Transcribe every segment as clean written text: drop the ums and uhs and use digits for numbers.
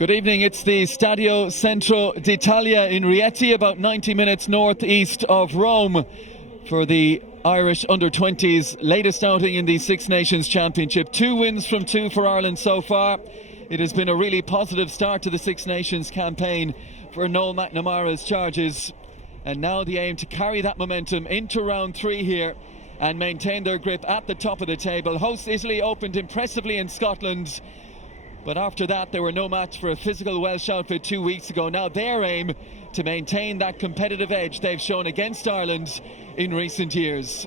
Good evening, it's the Stadio Centro D'Italia in Rieti, about 90 minutes northeast of Rome, for the Irish Under-20s latest outing in the Six Nations Championship. 2 wins from 2 for Ireland so far. It has been a really positive start to the Six Nations campaign for Noel McNamara's charges, and now the aim to carry that momentum into round 3 here and maintain their grip at the top of the table. Host Italy opened impressively in Scotland, but after that they were no match for a physical Welsh outfit 2 weeks ago. Now their aim to maintain that competitive edge they've shown against Ireland in recent years.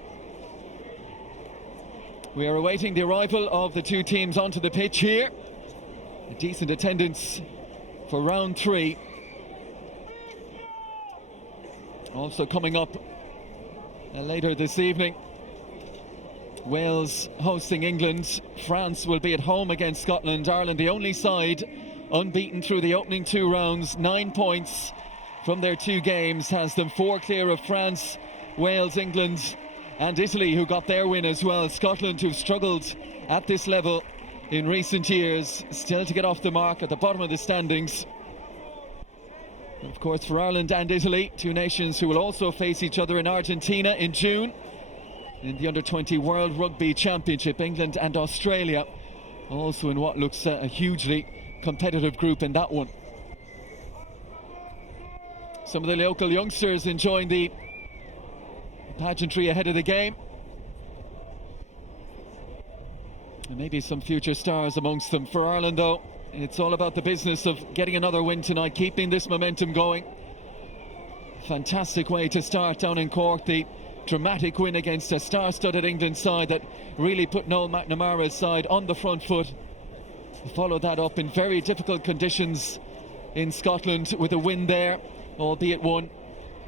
We are awaiting the arrival of the 2 teams onto the pitch here. A decent attendance for round 3. Also coming up later this evening, Wales hosting England. France will be at home against Scotland. Ireland, the only side unbeaten through the opening 2 rounds. 9 points from their 2 games has them 4 clear of France, Wales, England and Italy, who got their win as well. Scotland, who've struggled at this level in recent years, still to get off the mark at the bottom of the standings. Of course, for Ireland and Italy, 2 nations who will also face each other in Argentina in June in the Under-20 World Rugby Championship. England and Australia also in what looks a hugely competitive group in that one. Some of the local youngsters enjoying the pageantry ahead of the game, and maybe some future stars amongst them. For Ireland though, it's all about the business of getting another win tonight, keeping this momentum going. Fantastic way to start down in Cork, the dramatic win against a star-studded England side that really put Noel McNamara's side on the front foot. Followed that up in very difficult conditions in Scotland with a win there, albeit one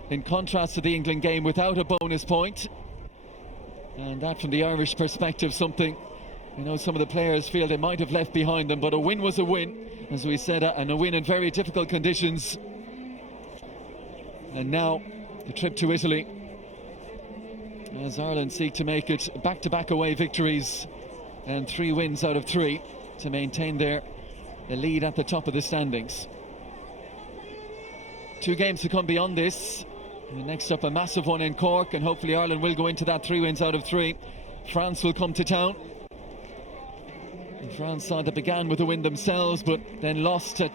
in contrast to the England game without a bonus point. And that, from the Irish perspective, something some of the players feel they might have left behind them, but a win was a win, as we said, and a win in very difficult conditions. And now the trip to Italy, as Ireland seek to make it back-to-back away victories and 3 wins out of 3 to maintain their lead at the top of the standings. 2 games to come beyond this. And next up, a massive one in Cork, and hopefully Ireland will go into that 3 wins out of 3. France will come to town. The France side that began with a win themselves, but then lost at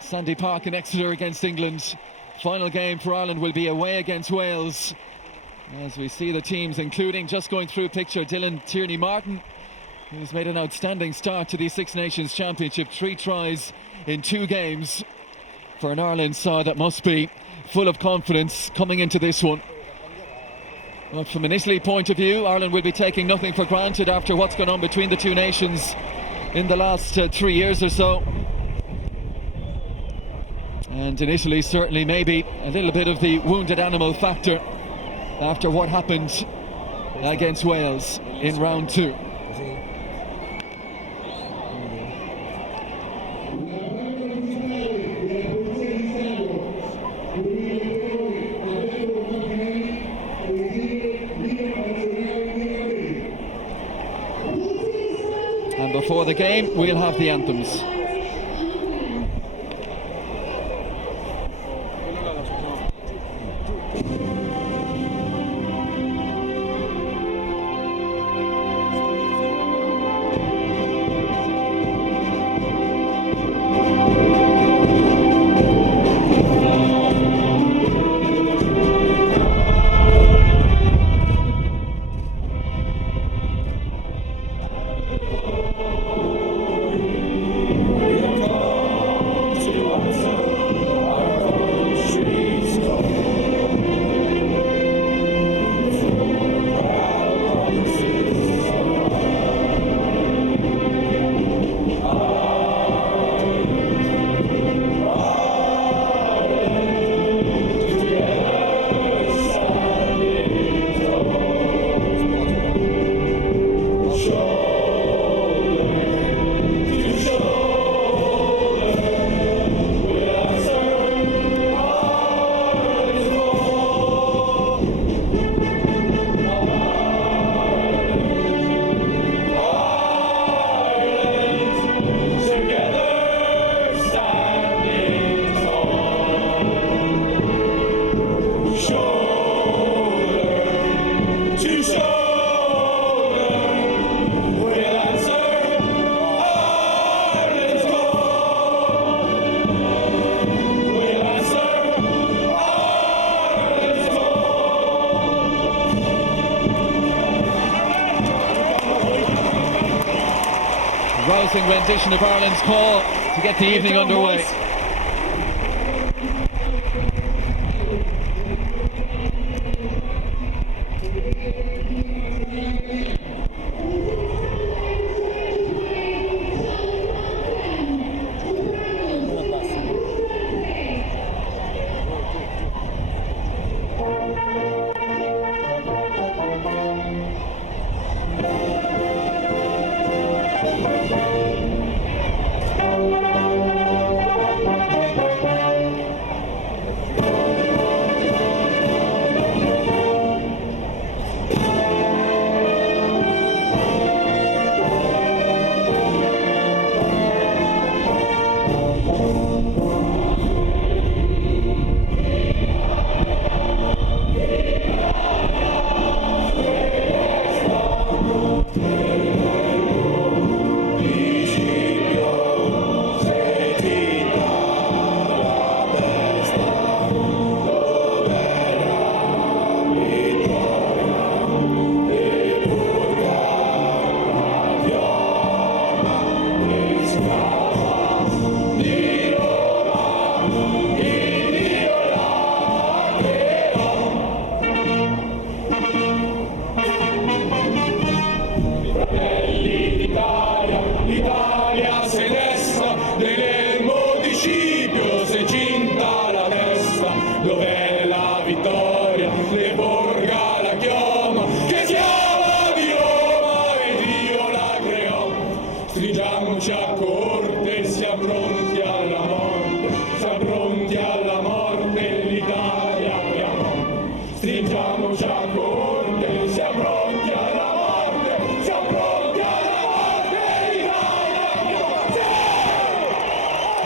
Sandy Park in Exeter against England. Final game for Ireland will be away against Wales. As we see the teams, including, just going through picture, Dylan Tierney-Martin, who's made an outstanding start to the Six Nations Championship. 3 tries in 2 games for an Ireland side that must be full of confidence coming into this one. But from an Italy point of view, Ireland will be taking nothing for granted after what's gone on between the 2 nations in the last 3 years or so. And in Italy, certainly maybe a little bit of the wounded animal factor after what happened against Wales in round 2. And before the game, we'll have the anthems. rousing rendition of Ireland's call to get the evening underway.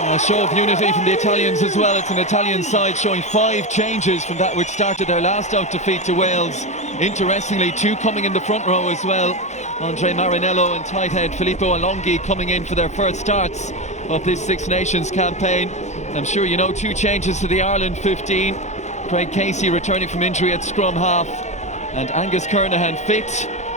A show of unity from the Italians as well. It's an Italian side showing 5 changes from that which started their last out defeat to Wales. Interestingly, 2 coming in the front row as well. Andre Marinello and tight head Filippo Alonghi coming in for their first starts of this Six Nations campaign. I'm sure you know 2 changes to the Ireland 15. Craig Casey returning from injury at scrum half, and Angus Kernahan fit,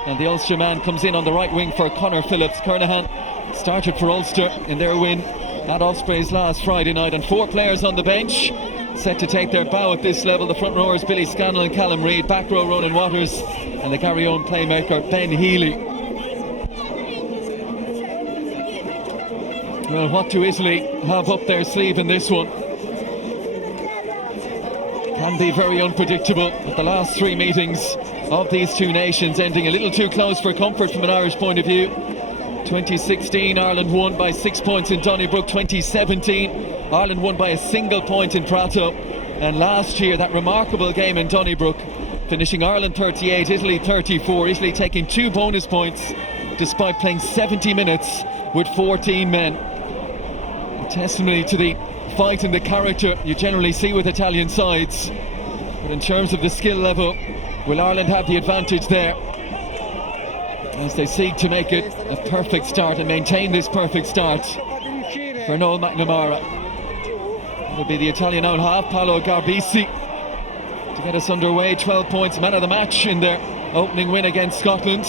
and the Ulster man comes in on the right wing for Conor Phillips. Kernahan started for Ulster in their win at Ospreys last Friday night, and 4 players on the bench set to take their bow at this level. The front rowers Billy Scannell and Callum Reid, back row Ronan Waters, and the Garryowen playmaker Ben Healy. Well, what do Italy have up their sleeve in this one? Can be very unpredictable, but the last 3 meetings of these 2 nations ending a little too close for comfort from an Irish point of view. 2016 Ireland won by 6 points in Donnybrook. 2017 Ireland won by a single point in Prato, and last year that remarkable game in Donnybrook, finishing Ireland 38, Italy 34, Italy taking 2 bonus points despite playing 70 minutes with 14 men. A testimony to the fight and the character you generally see with Italian sides, but in terms of the skill level, will Ireland have the advantage there as they seek to make it a perfect start and maintain this perfect start for Noel McNamara? It'll be the Italian out half, Paolo Garbisi, to get us underway. 12 points, man of the match in their opening win against Scotland.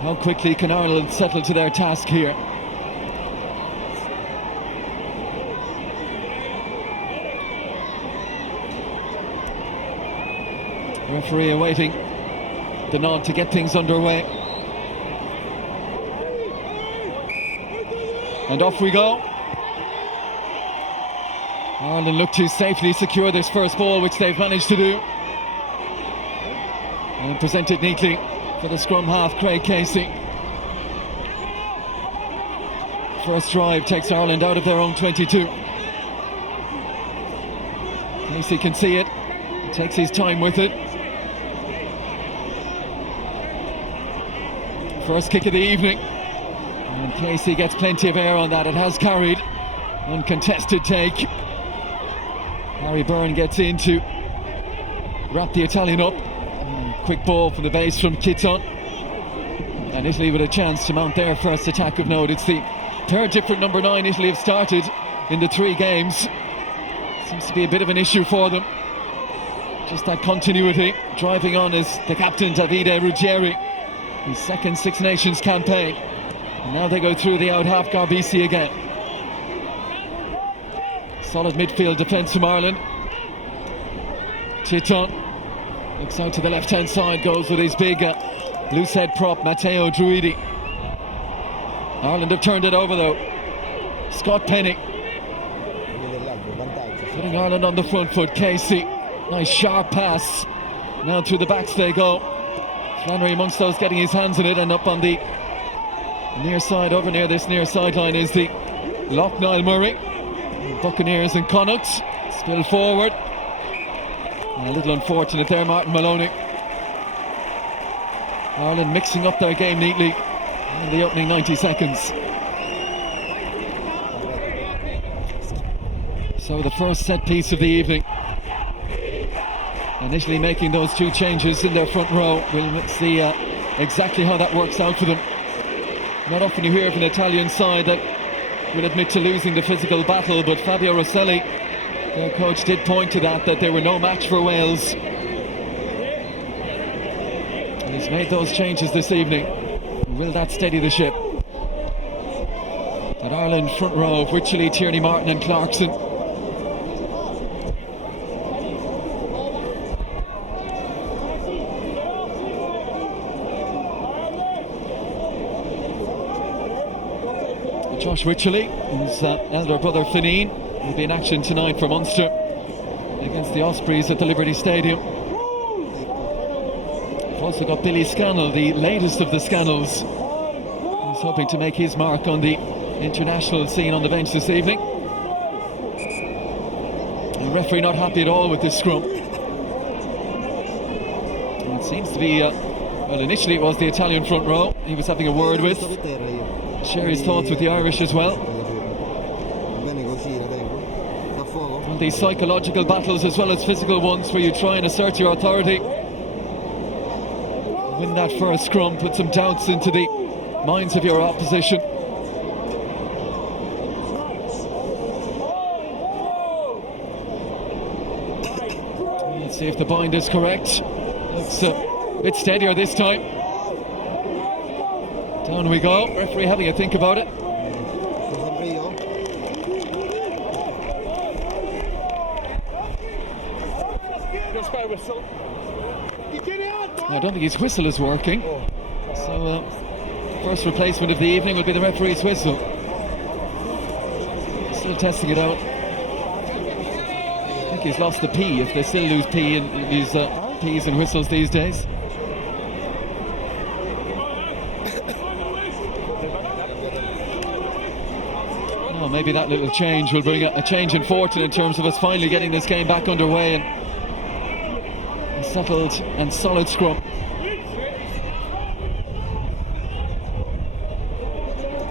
How quickly can Ireland settle to their task here? Referee awaiting the nod to get things underway. And off we go. Ireland look to safely secure this first ball, which they've managed to do. And presented neatly for the scrum half, Craig Casey. First drive takes Ireland out of their own 22. Casey can see it. He takes his time with it. First kick of the evening, and Casey gets plenty of air on that. It has carried. Uncontested take. Harry Byrne gets in to wrap the Italian up. Quick ball from the base from Kitson, and Italy with a chance to mount their first attack of note. It's the 3rd different number 9 Italy have started in the 3 games. Seems to be a bit of an issue for them, just that continuity. Driving on is the captain Davide Ruggieri. His second Six Nations campaign. And now they go through the out half Garbisi again. Solid midfield defence from Ireland. Chiton looks out to the left hand side, goes with his big loose head prop, Matteo Druidi. Ireland have turned it over though. Scott Penny putting Ireland on the front foot. Casey, nice sharp pass. Now through the backs they go. Flannery amongst those getting his hands in it, and up on the near side, over near this near sideline is the Loch Niall Murray. Buccaneers and Connaughts spill forward. A little unfortunate there, Martin Maloney. Ireland mixing up their game neatly in the opening 90 seconds. So the first set piece of the evening. Initially making those two changes in their front row. We'll see exactly how that works out for them. Not often you hear of an Italian side that will admit to losing the physical battle, but Fabio Rosselli, their coach, did point to that they were no match for Wales. And he's made those changes this evening. Will that steady the ship? At Ireland front row of Wycherley, Tierney, Martin and Clarkson. Josh Wycherley, his elder brother Fineen, will be in action tonight for Munster against the Ospreys at the Liberty Stadium. We've also got Billy Scannell, the latest of the Scannells. He's hoping to make his mark on the international scene on the bench this evening. The referee not happy at all with this scrum. And it seems to be, well, initially it was the Italian front row he was having a word with. Share his thoughts with the Irish as well. And these psychological battles as well as physical ones where you try and assert your authority. Win that first scrum, put some doubts into the minds of your opposition. Let's see if the bind is correct. Looks a bit steadier this time. Down we go. Referee having a think about it. I don't think his whistle is working. So first replacement of the evening will be the referee's whistle. Still testing it out. I think he's lost the P, if they still lose P in these P's and whistles these days. Oh, maybe that little change will bring a change in fortune in terms of us finally getting this game back underway and a settled and solid scrum.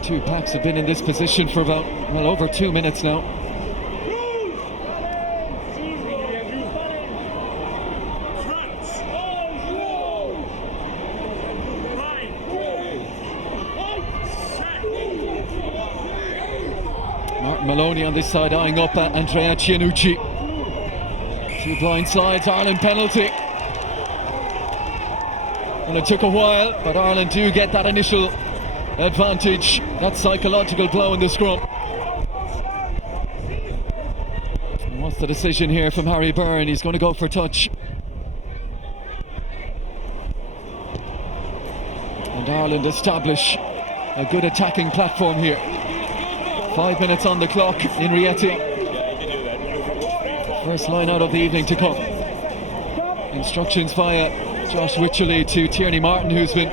Two packs have been in this position for about, well, over 2 minutes now. Martin Maloney on this side eyeing up at Andrea Cianucci. Two blind sides, Ireland penalty. And it took a while, but Ireland do get that initial advantage, that psychological blow in the scrum. And what's the decision here from Harry Byrne? He's going to go for touch. And Ireland establish a good attacking platform here. 5 minutes on the clock in Rieti. First line out of the evening to come. Instructions via Josh Wycherley to Tierney Martin, who's been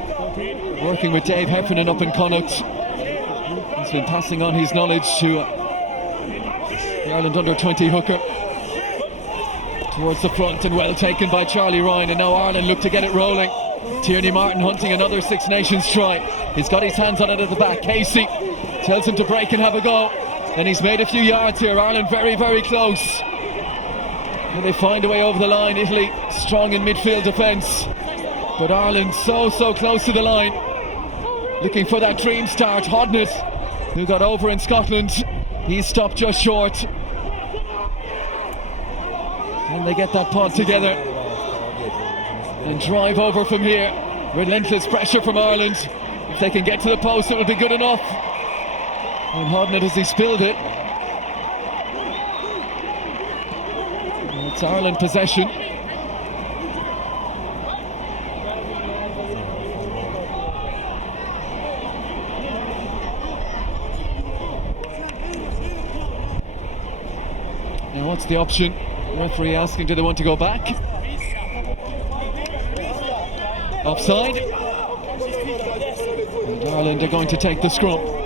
working with Dave Heffernan up in Connaught. He's been passing on his knowledge to the Ireland under-20 hooker. Towards the front and well taken by Charlie Ryan, and now Ireland look to get it rolling. Tierney Martin hunting another Six Nations try. He's got his hands on it at the back. Casey tells him to break and have a go. And he's made a few yards here. Ireland very, very close. And they find a way over the line. Italy strong in midfield defence. But Ireland so close to the line. Looking for that dream start. Hodnett, who got over in Scotland, he's stopped just short. And they get that pod together and drive over from here. Relentless pressure from Ireland. If they can get to the post, it will be good enough. And holding it as he spilled it. It's Ireland possession. Now what's the option? Referee asking, do they want to go back? Offside. And Ireland are going to take the scrum.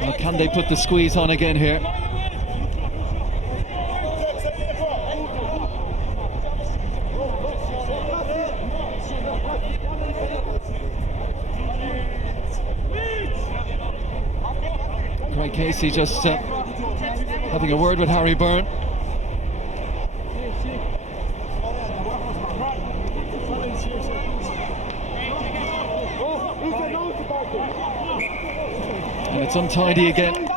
Well, can they put the squeeze on again here? Craig Casey just having a word with Harry Byrne. And it's untidy again.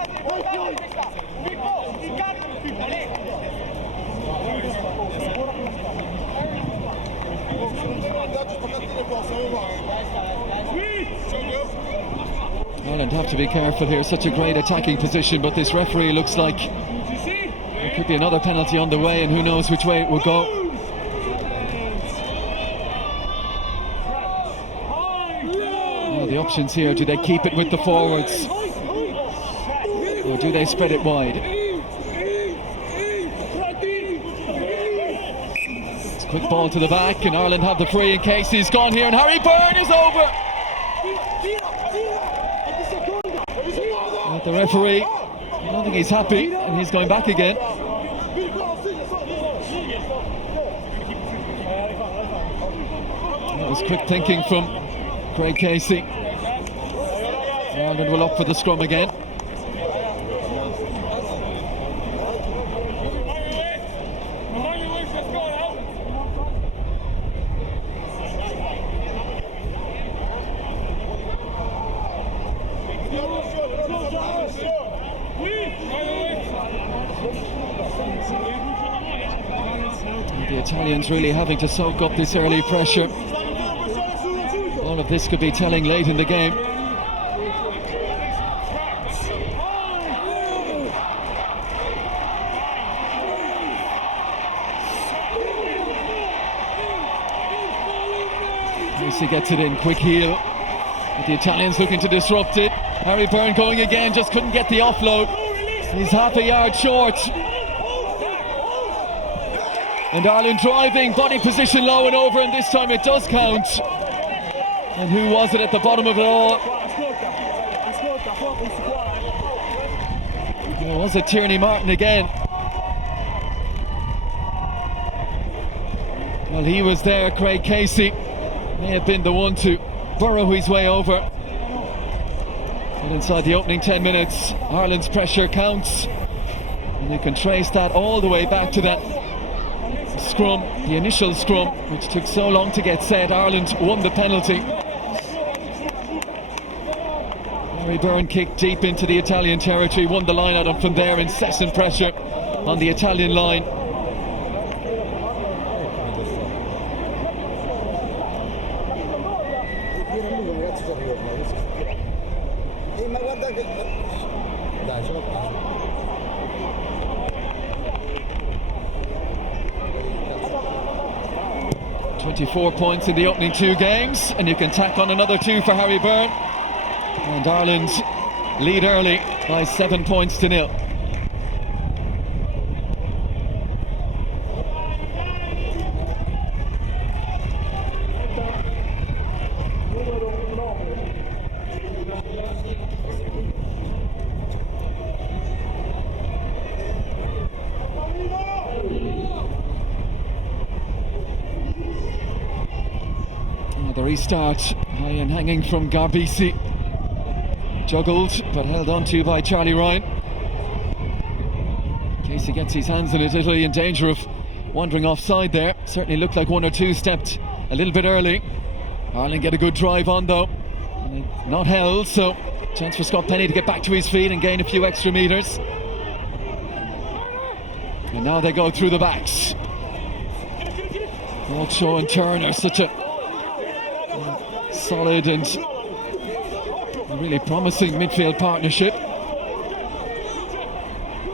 Ireland have to be careful here. Such a great attacking position, but this referee looks like there could be another penalty on the way, and who knows which way it will go. Well, the options here: do they keep it with the forwards, or do they spread it wide? It's a quick ball to the back, and Ireland have the free, and Casey's gone here, and Harry Byrne is over. The referee, I don't think he's happy, and he's going back again. That was quick thinking from Craig Casey. Ireland will up for the scrum again. The Italians really having to soak up this early pressure. All of this could be telling late in the game. Casey gets it in, quick heel. But the Italians looking to disrupt it. Harry Byrne going again, just couldn't get the offload. He's half a yard short. And Ireland driving, body position low and over, and this time it does count. And who was it at the bottom of it all? Or was it Tierney Martin again? Well, he was there, Craig Casey. May have been the one to burrow his way over. And inside the opening 10 minutes, Ireland's pressure counts. And you can trace that all the way back to that scrum, the initial scrum, which took so long to get set. Ireland won the penalty. Harry Byrne kicked deep into the Italian territory, won the line out, and from there incessant pressure on the Italian line. .24 points in the opening two games, and you can tack on another 2 for Harry Byrne. And Ireland lead early by 7 points to 0. The restart, high and hanging from Garbisi. Juggled, but held on to by Charlie Ryan. Casey gets his hands on it, Italy in danger of wandering offside there. Certainly looked like 1 or 2 stepped a little bit early. Ireland get a good drive on though. Not held, so chance for Scott Penny to get back to his feet and gain a few extra metres. And now they go through the backs. Shaw and Turner, such a solid and really promising midfield partnership.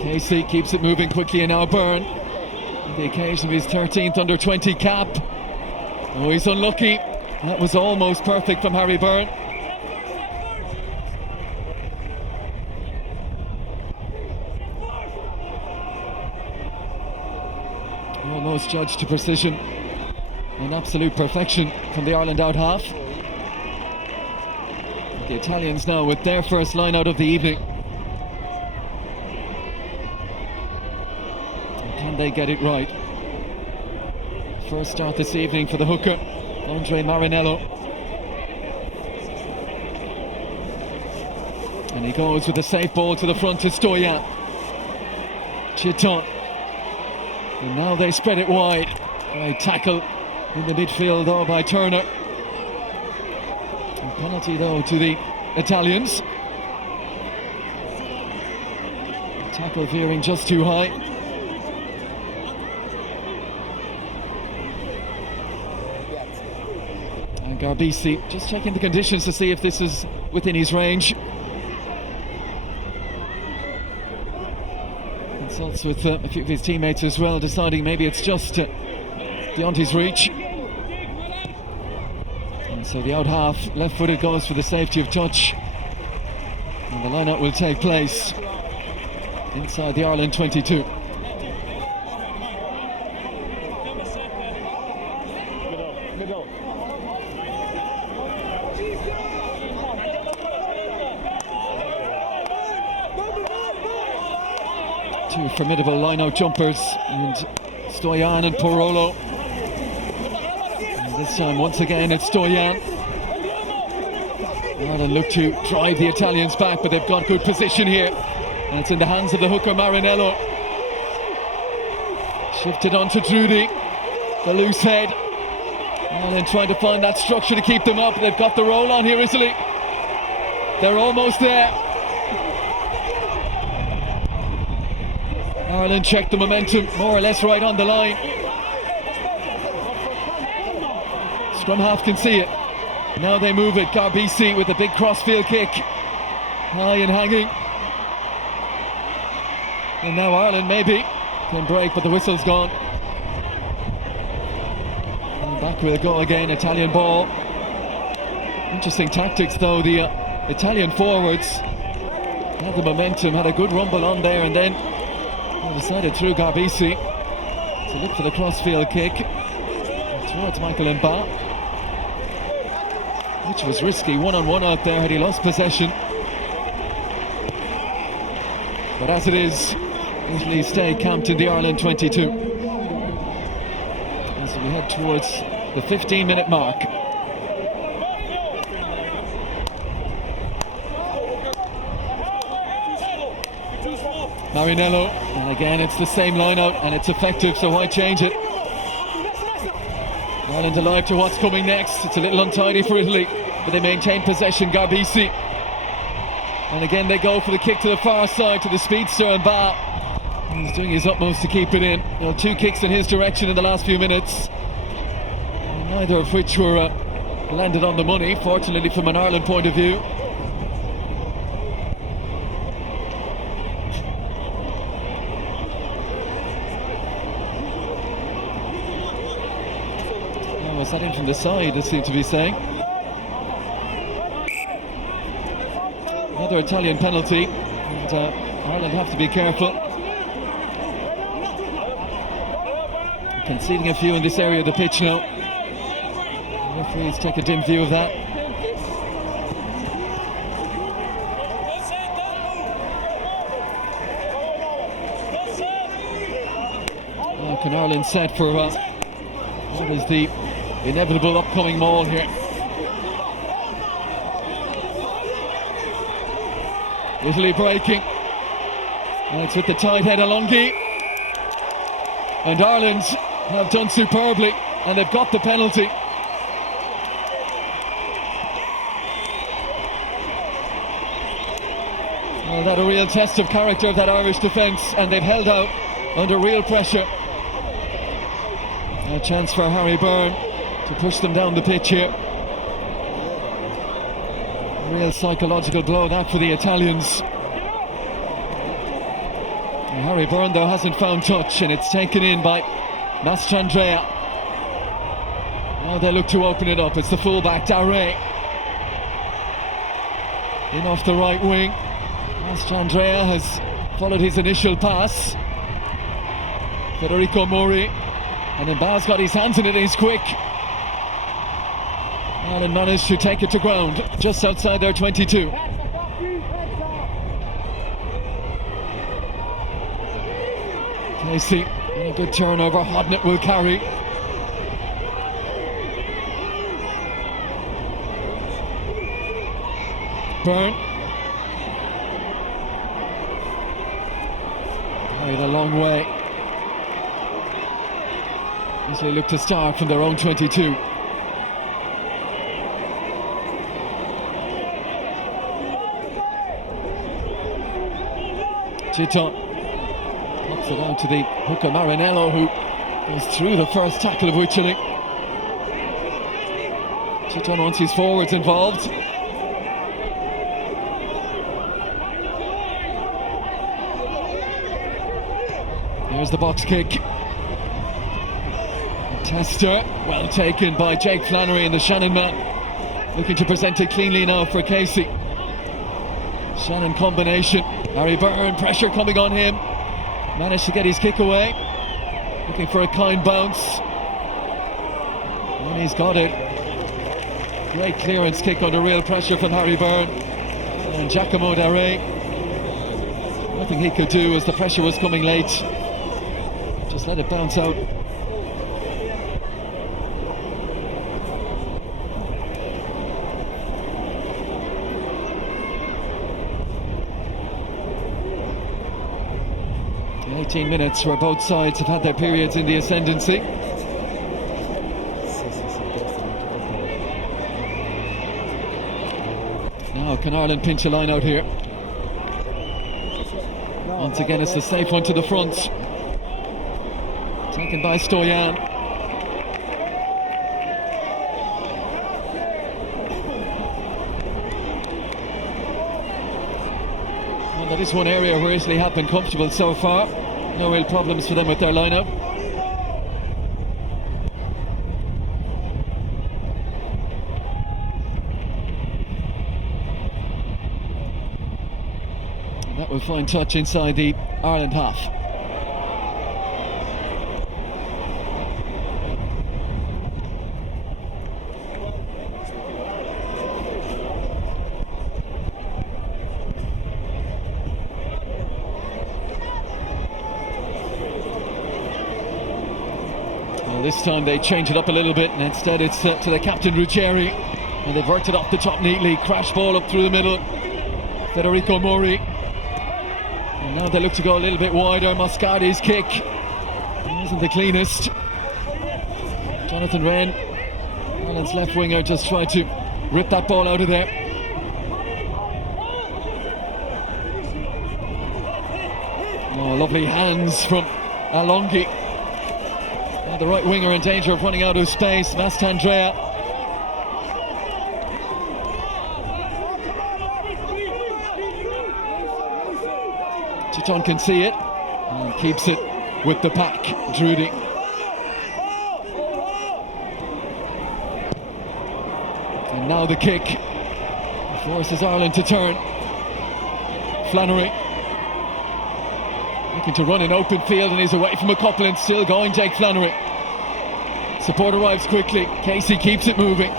Casey keeps it moving quickly, and now Byrne, on the occasion of his 13th under-20 cap. Oh, he's unlucky. That was almost perfect from Harry Byrne. Almost judged to precision and absolute perfection from the Ireland out half. The Italians now with their first line out of the evening. Can they get it right? First start this evening for the hooker, Andre Marinello. And he goes with a safe ball to the front to Stoyan. Chiton. And now they spread it wide. Right tackle in the midfield though by Turner. A penalty though to the Italians. Tackle veering just too high. And Garbisi just checking the conditions to see if this is within his range. Consults with a few of his teammates as well, deciding maybe it's just beyond his reach. And so the out half, left-footed, goes for the safety of touch. And the line-out will take place inside the Ireland 22. Two formidable line-out jumpers, and Stoyan and Porolo. And this time, once again, it's Stoyan. Ireland look to drive the Italians back, but they've got good position here. And it's in the hands of the hooker, Marinello. Shifted on to Drudy. The loose head. Ireland trying to find that structure to keep them up. They've got the roll on here, Italy. They're almost there. Ireland check the momentum, more or less right on the line. Scrum half can see it. Now they move it. Garbisi with a big crossfield kick. High and hanging. And now Ireland maybe can break, but the whistle's gone. And back we'll go again, Italian ball. Interesting tactics though, the Italian forwards had the momentum, had a good rumble on there, and then decided through Garbisi to look for the crossfield kick towards Michael Mba, which was risky, one-on-one out there had he lost possession. But as it is, Italy stay camped in the Ireland 22 as we head towards the 15-minute mark. Marinello, and again it's the same line out and it's effective, so why change it? Ireland alive to what's coming next. It's a little untidy for Italy, but they maintain possession. Garbisi, and again they go for the kick to the far side to the speedster Mba. He's doing his utmost to keep it in. You know, two kicks in his direction in the last few minutes, neither of which were landed on the money, fortunately from an Ireland point of view. Was that in from the side, it seemed to be saying. Another Italian penalty, and Ireland have to be careful. Conceding a few in this area of the pitch now. The referees take a dim view of that. Now can Ireland set for what is the inevitable upcoming maul here. Italy breaking, and it's with the tight head Alonghi, and Ireland have done superbly, and they've got the penalty. Well, that a real test of character of that Irish defence, and they've held out under real pressure. A chance for Harry Byrne to push them down the pitch here. A real psychological blow that for the Italians. And Harry Byrne though hasn't found touch, and it's taken in by Mastrandrea. Now they look to open it up. It's the fullback Daré in off the right wing. Mastrandrea has followed his initial pass. Federico Mori, and then Baz got his hands in it and he's quick. Ireland managed to take it to ground just outside their 22. Casey, a good turnover. Hodnett will carry. Byrne. Carried a long way. As they look to start from their own 22. Chiton pops it out to the hooker Marinello, who goes through the first tackle of Wycherley. Chiton wants his forwards involved. Here's the box kick. Tester, well taken by Jake Flannery and the Shannon man. Looking to present it cleanly now for Casey. Shannon combination. Harry Byrne, pressure coming on him. Managed to get his kick away. Looking for a kind bounce. And he's got it. Great clearance kick under real pressure from Harry Byrne. And Giacomo Daré. Nothing he could do as the pressure was coming late. Just let it bounce out. In 18 minutes where both sides have had their periods in the ascendancy. Now can Ireland pinch a line out here? Once again it's the safe one to the front. Taken by Stoyan. Well, that is one area where Italy have been comfortable so far. No real problems for them with their lineup. And that will find touch inside the Ireland half. This time they change it up a little bit, and instead it's to the captain Ruggieri, and they've worked it off the top neatly. Crash ball up through the middle. Federico Mori, and now they look to go a little bit wider. Moscardi's kick isn't the cleanest. Jonathan Wren, Ireland's left winger, just tried to rip that ball out of there. Oh, lovely hands from Alonghi. The right winger in danger of running out of space. Mastrandrea. Chiton can see it and keeps it with the pack. Drudy. And now the kick forces Ireland to turn. Flannery looking to run in open field, and he's away from a couple and still going. Jake Flannery. Support arrives quickly. Casey keeps it moving.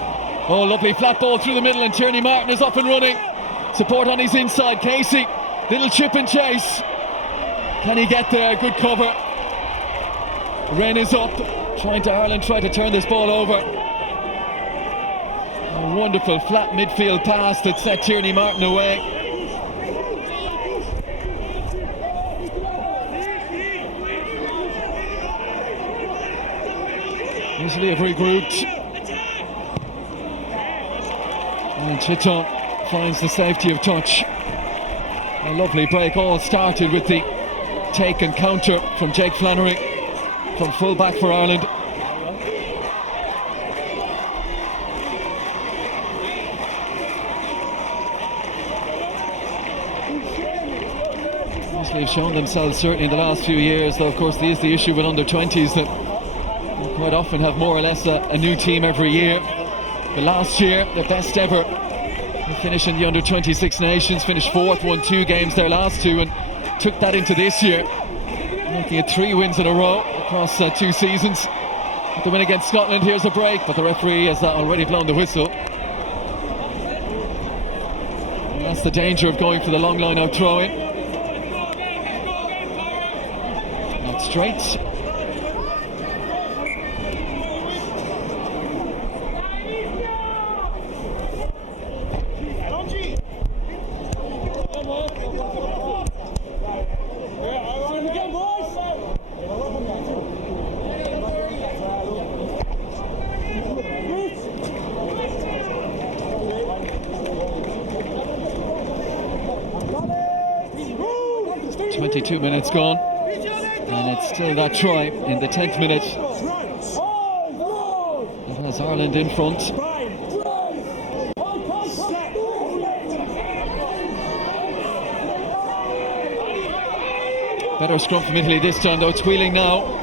Oh, lovely flat ball through the middle, and Tierney Martin is up and running. Support on his inside. Casey, little chip and chase. Can he get there? Good cover. Wren is up. Ireland try to turn this ball over. A wonderful flat midfield pass that set Tierney Martin away. Italy have regrouped, and Chiton finds the safety of touch. A lovely break, all started with the take and counter from Jake Flannery from full back for Ireland. They've shown themselves certainly in the last few years, though of course there is the issue with under 20s that quite often have more or less a new team every year. But last year, the best ever, they finished in the under 26 nations, finished fourth, won 2 games their last 2 and took that into this year, making it 3 wins in a row across 2 seasons. With the win against Scotland, here's a break, but the referee has already blown the whistle. And that's the danger of going for the long line out throw-in. Not straight. Two minutes gone, and it's still that try in the 10th minute. It has Ireland in front. Better scrum from Italy this time, though. It's wheeling now.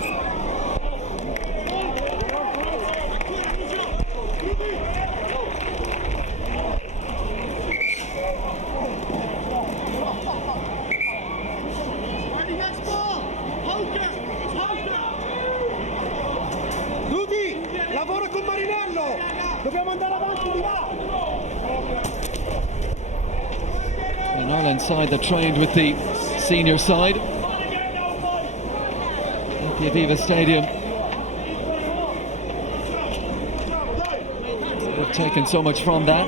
An Ireland side that trained with the senior side at the Aviva Stadium. They've taken so much from that.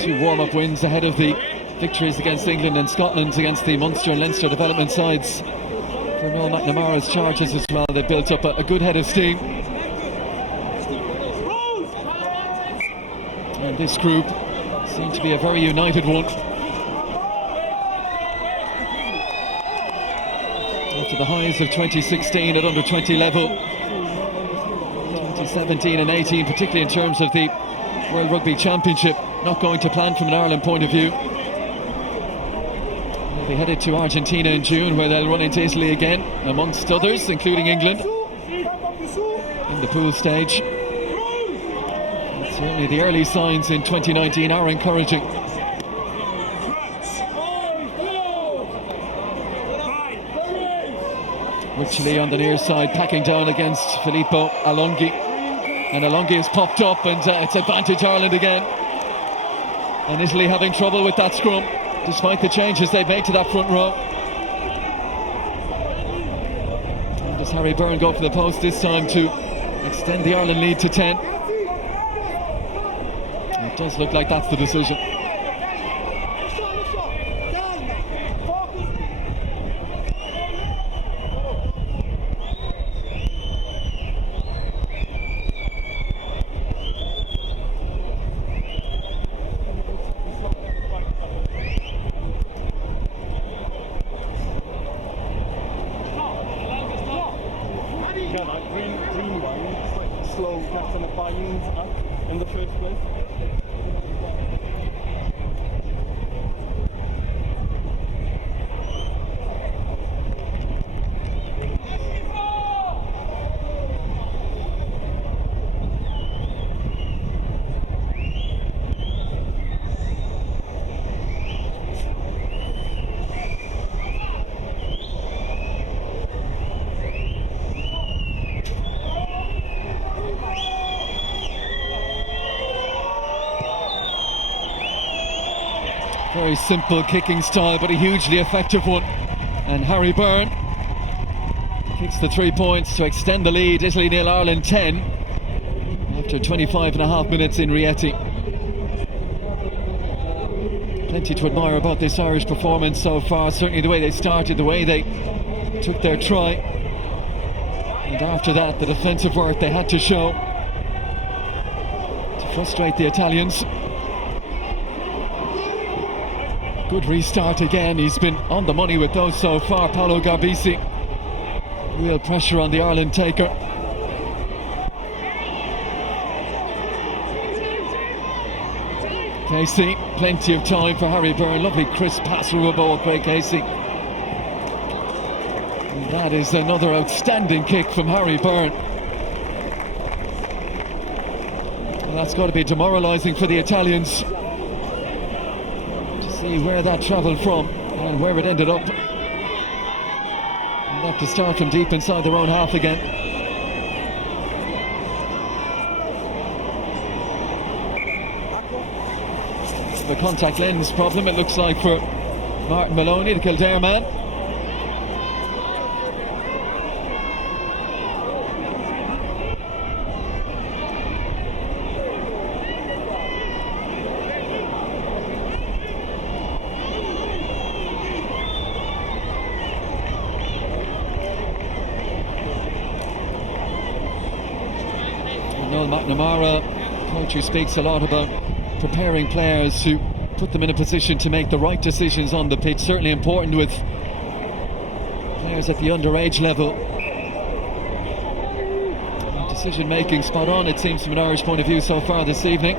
2 warm-up wins ahead of the victories against England and Scotland, against the Munster and Leinster development sides. For Noel McNamara's charges as well, they built up a good head of steam. And this group seemed to be a very united one. After the highs of 2016 at under 20 level, 2017 and 18, particularly in terms of the World Rugby Championship, not going to plan from an Ireland point of view. They'll be headed to Argentina in June, where they'll run into Italy again, amongst others, including England, in the pool stage. Certainly the early signs in 2019 are encouraging. Richley on the near side, packing down against Filippo Alonghi. And Alonghi has popped up, and it's advantage Ireland again. And Italy having trouble with that scrum, despite the changes they've made to that front row. And does Harry Byrne go for the post this time to extend the Ireland lead to 10? It does look like that's the decision. Green one, slow captain of Bayern in the first place. Very simple kicking style, but a hugely effective one. And Harry Byrne kicks the 3 points to extend the lead. Italy 0, Ireland 10 after 25.5 minutes in Rieti. Plenty to admire about this Irish performance so far. Certainly the way they started, the way they took their try, and after that the defensive work they had to show to frustrate the Italians. Good restart again. He's been on the money with those so far, Paolo Garbisi. Real pressure on the Ireland taker. Casey, plenty of time for Harry Byrne. Lovely crisp pass through a ball, Craig Casey. And that is another outstanding kick from Harry Byrne. Well, that's got to be demoralising for the Italians. See where that travelled from and where it ended up. They'll have to start from deep inside their own half again. The contact lens problem, it looks like, for Martin Maloney, the Kildare man. Noel McNamara, coach who speaks a lot about preparing players to put them in a position to make the right decisions on the pitch. Certainly important with players at the underage level. Decision making spot on, it seems, from an Irish point of view so far this evening.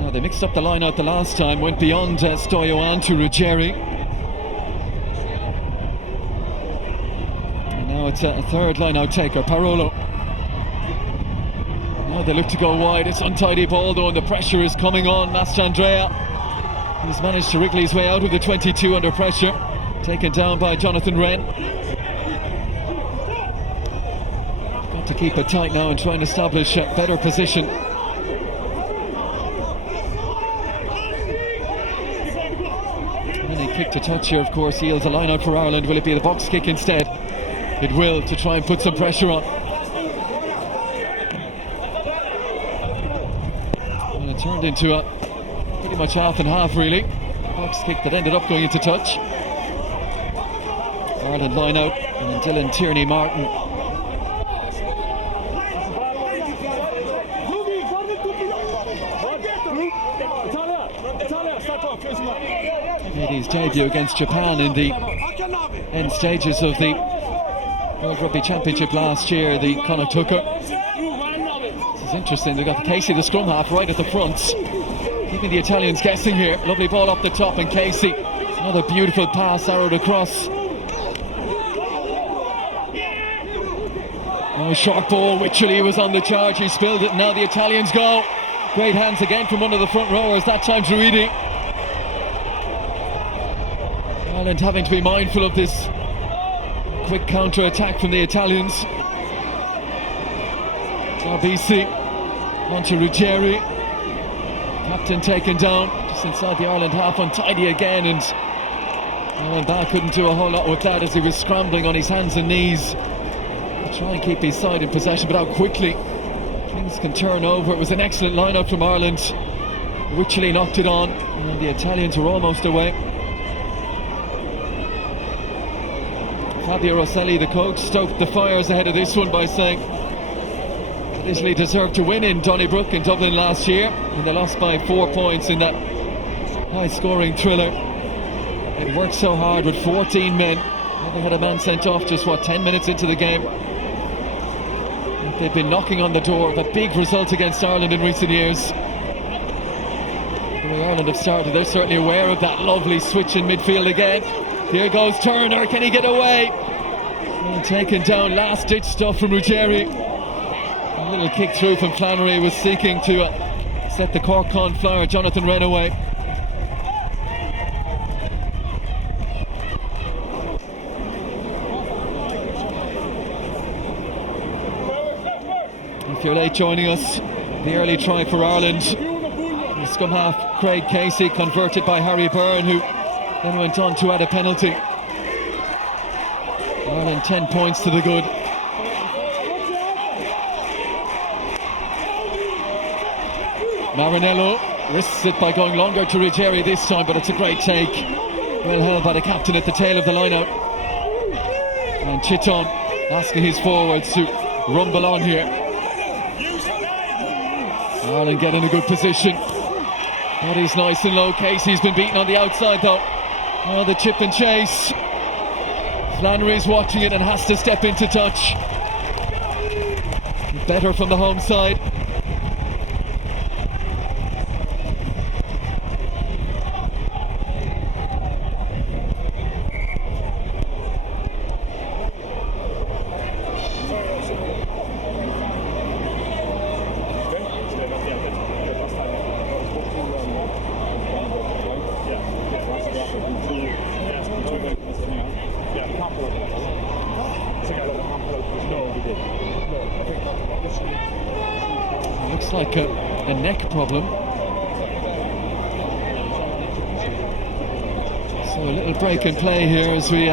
Now, they mixed up the line out the last time, went beyond Stoyan to Ruggieri. It's a third line out taker, Parolo. Now they look to go wide. It's untidy ball though, and the pressure is coming on Mastandrea. He's managed to wriggle his way out of the 22 under pressure. Taken down by Jonathan Wren. Got to keep it tight now and try and establish a better position. Any kick to touch here, of course, yields a line out for Ireland. Will it be the box kick instead? It will, to try and put some pressure on. Well, it turned into a pretty much half and half, really. Box kick that ended up going into touch. Ireland line out, and then Dylan Tierney-Martin. Made his debut against Japan in the end stages of the World Rugby Championship last year, the Conor Tucker. This is interesting, they've got Casey, the scrum half, right at the front, keeping the Italians guessing here. Lovely ball up the top, and Casey, another beautiful pass arrowed across. Oh, short ball, Wycherley was on the charge, he spilled it, and now the Italians go. Great hands again from one of the front rowers, that time Druidi. Ireland having to be mindful of this quick counter-attack from the Italians. Garbisi onto Ruggieri. Captain taken down just inside the Ireland half, untidy again, and Alan Barr couldn't do a whole lot with that as he was scrambling on his hands and knees to try and keep his side in possession, but how quickly things can turn over. It was an excellent line-up from Ireland. Wycherley knocked it on, and the Italians were almost away. Fabio Rosselli, the coach, stoked the fires ahead of this one by saying that Italy deserved to win in Donnybrook in Dublin last year, and they lost by 4 points in that high-scoring thriller. It worked so hard with 14 men. And they had a man sent off just, 10 minutes into the game. They've been knocking on the door of a big result against Ireland in recent years. The way Ireland have started, they're certainly aware of that. Lovely switch in midfield again. Here goes Turner, can he get away? Well, taken down, last-ditch stuff from Ruggieri. A little kick through from Flannery, was seeking to set the Cork Con flyer, Jonathan Wren away. If you're late joining us, the early try for Ireland. The scrum half Craig Casey, converted by Harry Byrne, who then went on to add a penalty. Ireland 10 points to the good. Marinello risks it by going longer to Ruggieri this time, but it's a great take. Well held by the captain at the tail of the line-out. And Chiton asking his forwards to rumble on here. Ireland get in a good position. Body's nice and low. Casey's been beaten on the outside though. Now the chip and chase. Flannery's watching it and has to step into touch. Better from the home side. Looks like a neck problem. So a little break in play here as we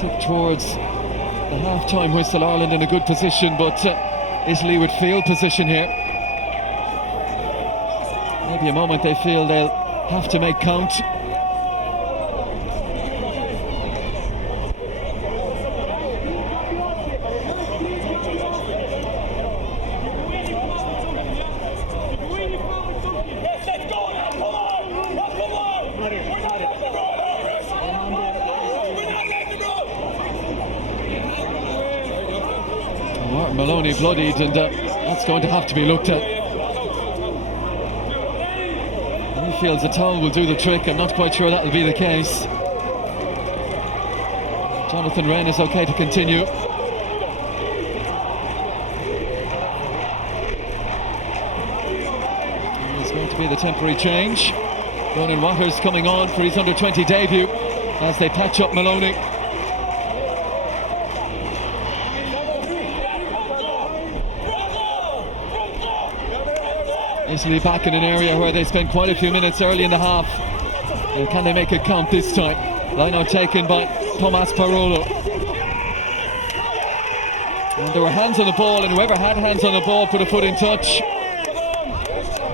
tick towards the half-time whistle. Ireland in a good position, but Italy with field position here. Maybe a moment they feel they'll have to make count. Maloney bloodied, and that's going to have to be looked at. He feels a towel will do the trick. I'm not quite sure that'll be the case. Jonathan Wren is okay to continue. There's going to be the temporary change. Ronan Waters coming on for his under-20 debut as they patch up Maloney. Italy back in an area where they spent quite a few minutes early in the half. And can they make it count this time? Line out taken by Tomas Parolo. And there were hands on the ball, and whoever had hands on the ball put a foot in touch.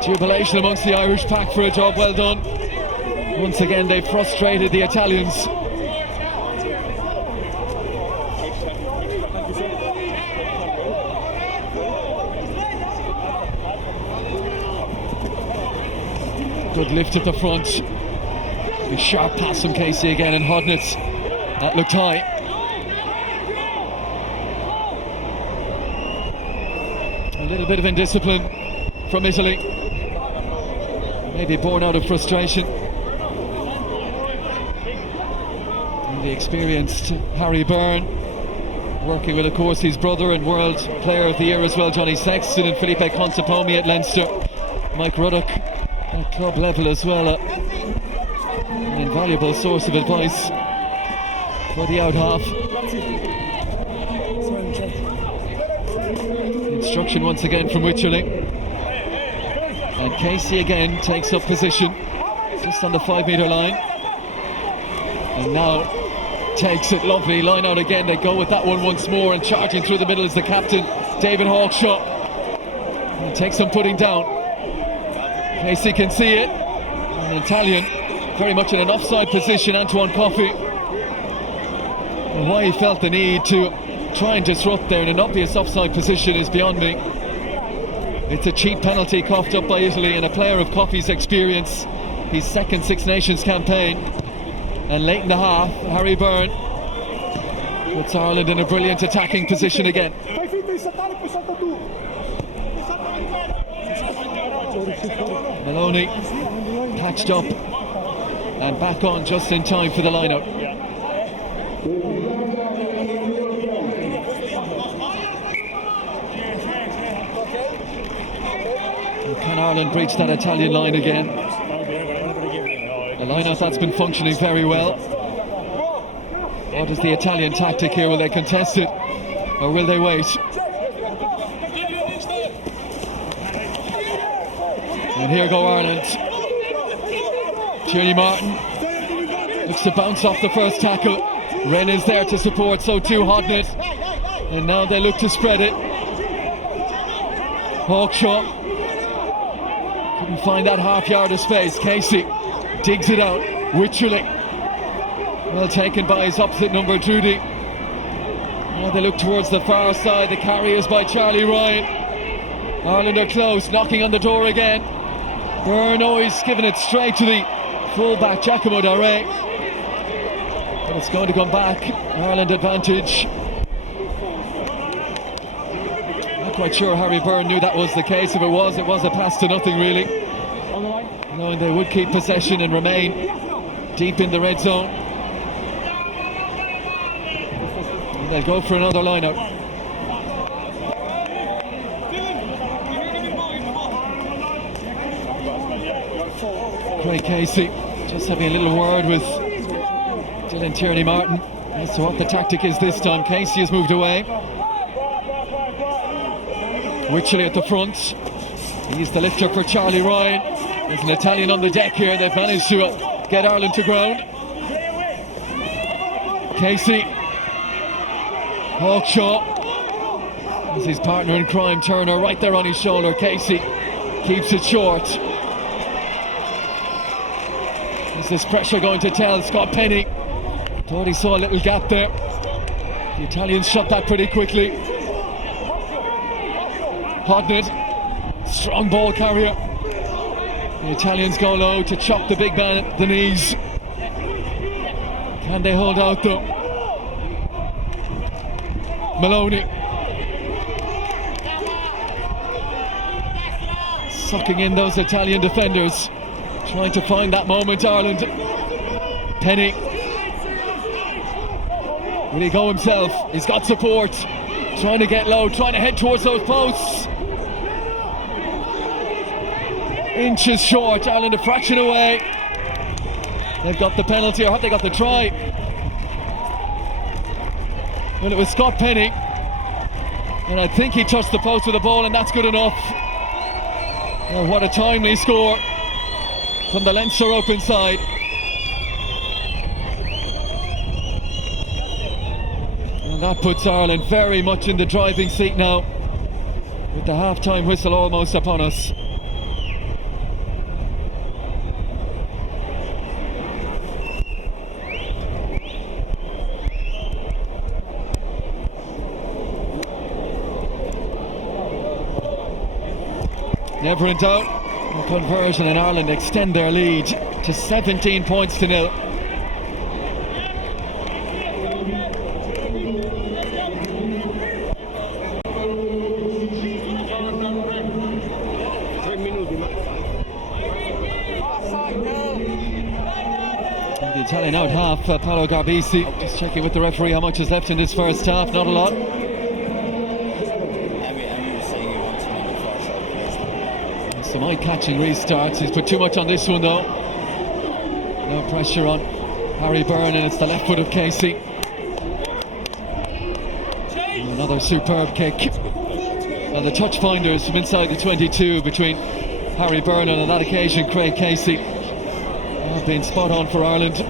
Jubilation amongst the Irish pack for a job well done. Once again they frustrated the Italians. Good lift at the front. A sharp pass from Casey again, and Hodnitz. That looked high. A little bit of indiscipline from Italy. Maybe born out of frustration. And the experienced Harry Byrne, working with, of course, his brother and World Player of the Year as well, Johnny Sexton, and Felipe Contepomi at Leinster. Mike Ruddock at club level as well, an invaluable source of advice for the out half. Instruction once again from Wycherley, and Casey again takes up position just on the 5 metre line, and now takes it. Lovely line out again. They go with that one once more, and charging through the middle is the captain, David Hawkshaw. And takes some putting down. Casey can see it. An Italian very much in an offside position, Antoine Coffey. And why he felt the need to try and disrupt there in an obvious offside position is beyond me. It's a cheap penalty coughed up by Italy, and a player of Coffey's experience, his second Six Nations campaign. And late in the half, Harry Byrne puts Ireland in a brilliant attacking position again. Maloney patched up and back on just in time for the line-out. Can Ireland breach that Italian line again? A line-out that's been functioning very well. What is the Italian tactic here? Will they contest it, or will they wait? And here go Ireland. Tierney Martin looks to bounce off the first tackle. Wren is there to support, so too Hodnett. And now they look to spread it. Hawkshaw couldn't find that half yard of space. Casey digs it out. Wycherley, well taken by his opposite number, Drudy. Now they look towards the far side. The carry is by Charlie Ryan. Ireland are close, knocking on the door again. Byrne giving it straight to the full-back Giacomo Dare. But it's going to come back. Ireland advantage. Not quite sure Harry Byrne knew that was the case. If it was a pass to nothing really. Knowing they would keep possession and remain deep in the red zone. And they'll go for another line-out. Craig Casey just having a little word with Dylan Tierney-Martin as to what the tactic is this time. Casey has moved away. Wycherley at the front. He's the lifter for Charlie Ryan. There's an Italian on the deck here. They've managed to get Ireland to ground. Casey. Hawkshaw. There's his partner in crime, Turner, right there on his shoulder. Casey keeps it short. Is this pressure going to tell? Scott Penny thought he saw a little gap there. The Italians shot that pretty quickly. Hodnett, strong ball carrier. The Italians go low to chop the big man at the knees. Can they hold out though? Maloney sucking in those Italian defenders, trying to find that moment. Ireland. Penny. Will he go himself? He's got support. Trying to get low, trying to head towards those posts. Inches short. Ireland a fraction away. They've got the penalty, or have they got the try? Well, it was Scott Penny, and I think he touched the post with the ball, and that's good enough. Oh, what a timely score from the Leinster open side. And that puts Ireland very much in the driving seat now, with the half-time whistle almost upon us. Never in doubt, a conversion, and Ireland extend their lead to 17 points to 0. The Italian out half, Paolo Garbisi, just checking with the referee how much is left in this first half. Not a lot. Some eye-catching restarts. He's put too much on this one though. No pressure on Harry Byrne, and it's the left foot of Casey. And another superb kick. And the touch finders from inside the 22 between Harry Byrne and on that occasion Craig Casey have been spot on for Ireland.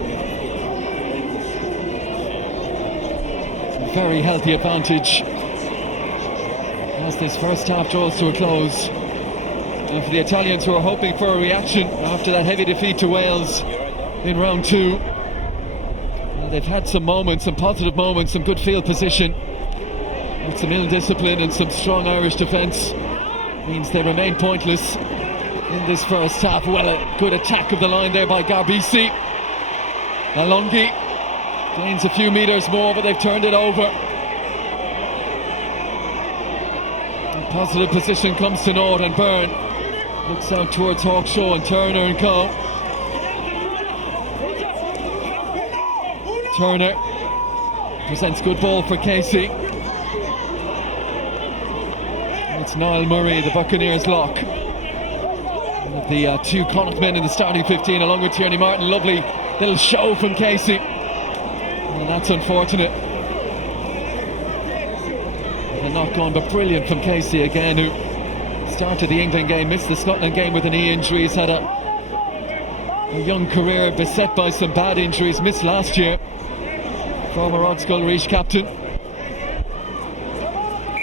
A very healthy advantage as this first half draws to a close. And for the Italians, who are hoping for a reaction after that heavy defeat to Wales in round 2, they've had some moments, some positive moments, some good field position, with some ill discipline and some strong Irish defence. Means they remain pointless in this first half. Well, a good attack of the line there by Garbisi. Alongi gains a few metres more, but they've turned it over. A positive position comes to naught, and Byrne looks out towards Hawkshaw and Turner and co. Turner presents good ball for Casey. And it's Niall Murray, the Buccaneers lock. One of the two Connacht men in the starting 15, along with Tierney-Martin. Lovely little show from Casey. And that's unfortunate. The knock on, but brilliant from Casey again, who started the England game, missed the Scotland game with a knee injury. He's had a young career beset by some bad injuries, missed last year. Former Odskull Reach captain.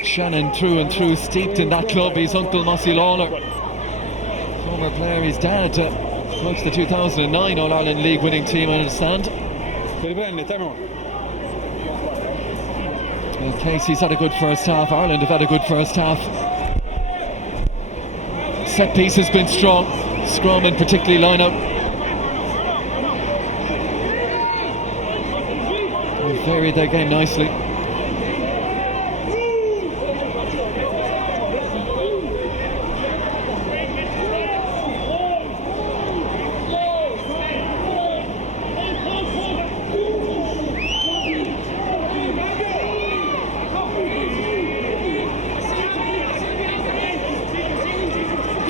Shannon through and through, steeped in that club. His uncle Mossy Lawler, former player. His dad coached the 2009 All-Ireland League winning team, I understand. Well, Casey's had a good first half. Ireland have had a good first half. set piece has been strong. Scrum and particularly line up. They varied their game nicely.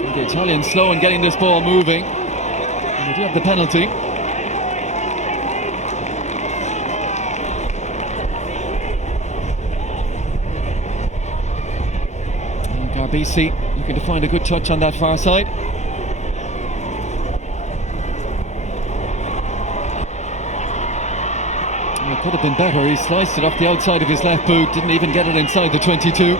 The Italians slow in getting this ball moving. And they do have the penalty. And Garbisi looking to find a good touch on that far side. And it could have been better. He sliced it off the outside of his left boot, didn't even get it inside the 22.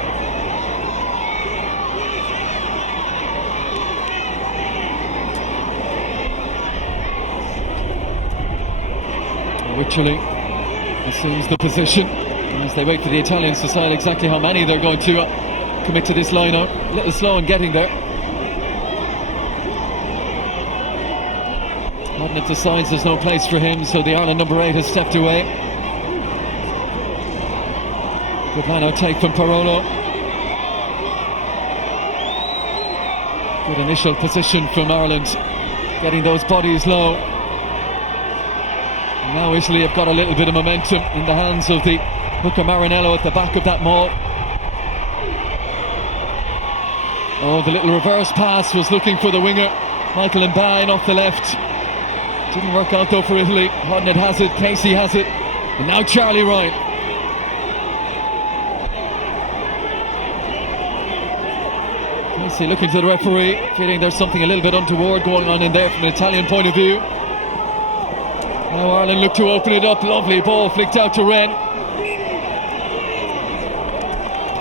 Wycherley assumes the position as they wait for the Italians to decide exactly how many they're going to commit to this line out. A little slow in getting there. Hodnett decides there's no place for him, so the Ireland number 8 has stepped away. Good line out take from Parolo. Good initial position from Ireland, getting those bodies low. Now Italy have got a little bit of momentum in the hands of the hooker Marinello at the back of that maul. Oh, the little reverse pass was looking for the winger, Michael Mbaye off the left. Didn't work out though for Italy. Hodnett has it, Casey has it, and now Charlie Ryan. Casey looking to the referee, feeling there's something a little bit untoward going on in there from an Italian point of view. Now Ireland look to open it up. Lovely ball flicked out to Wren.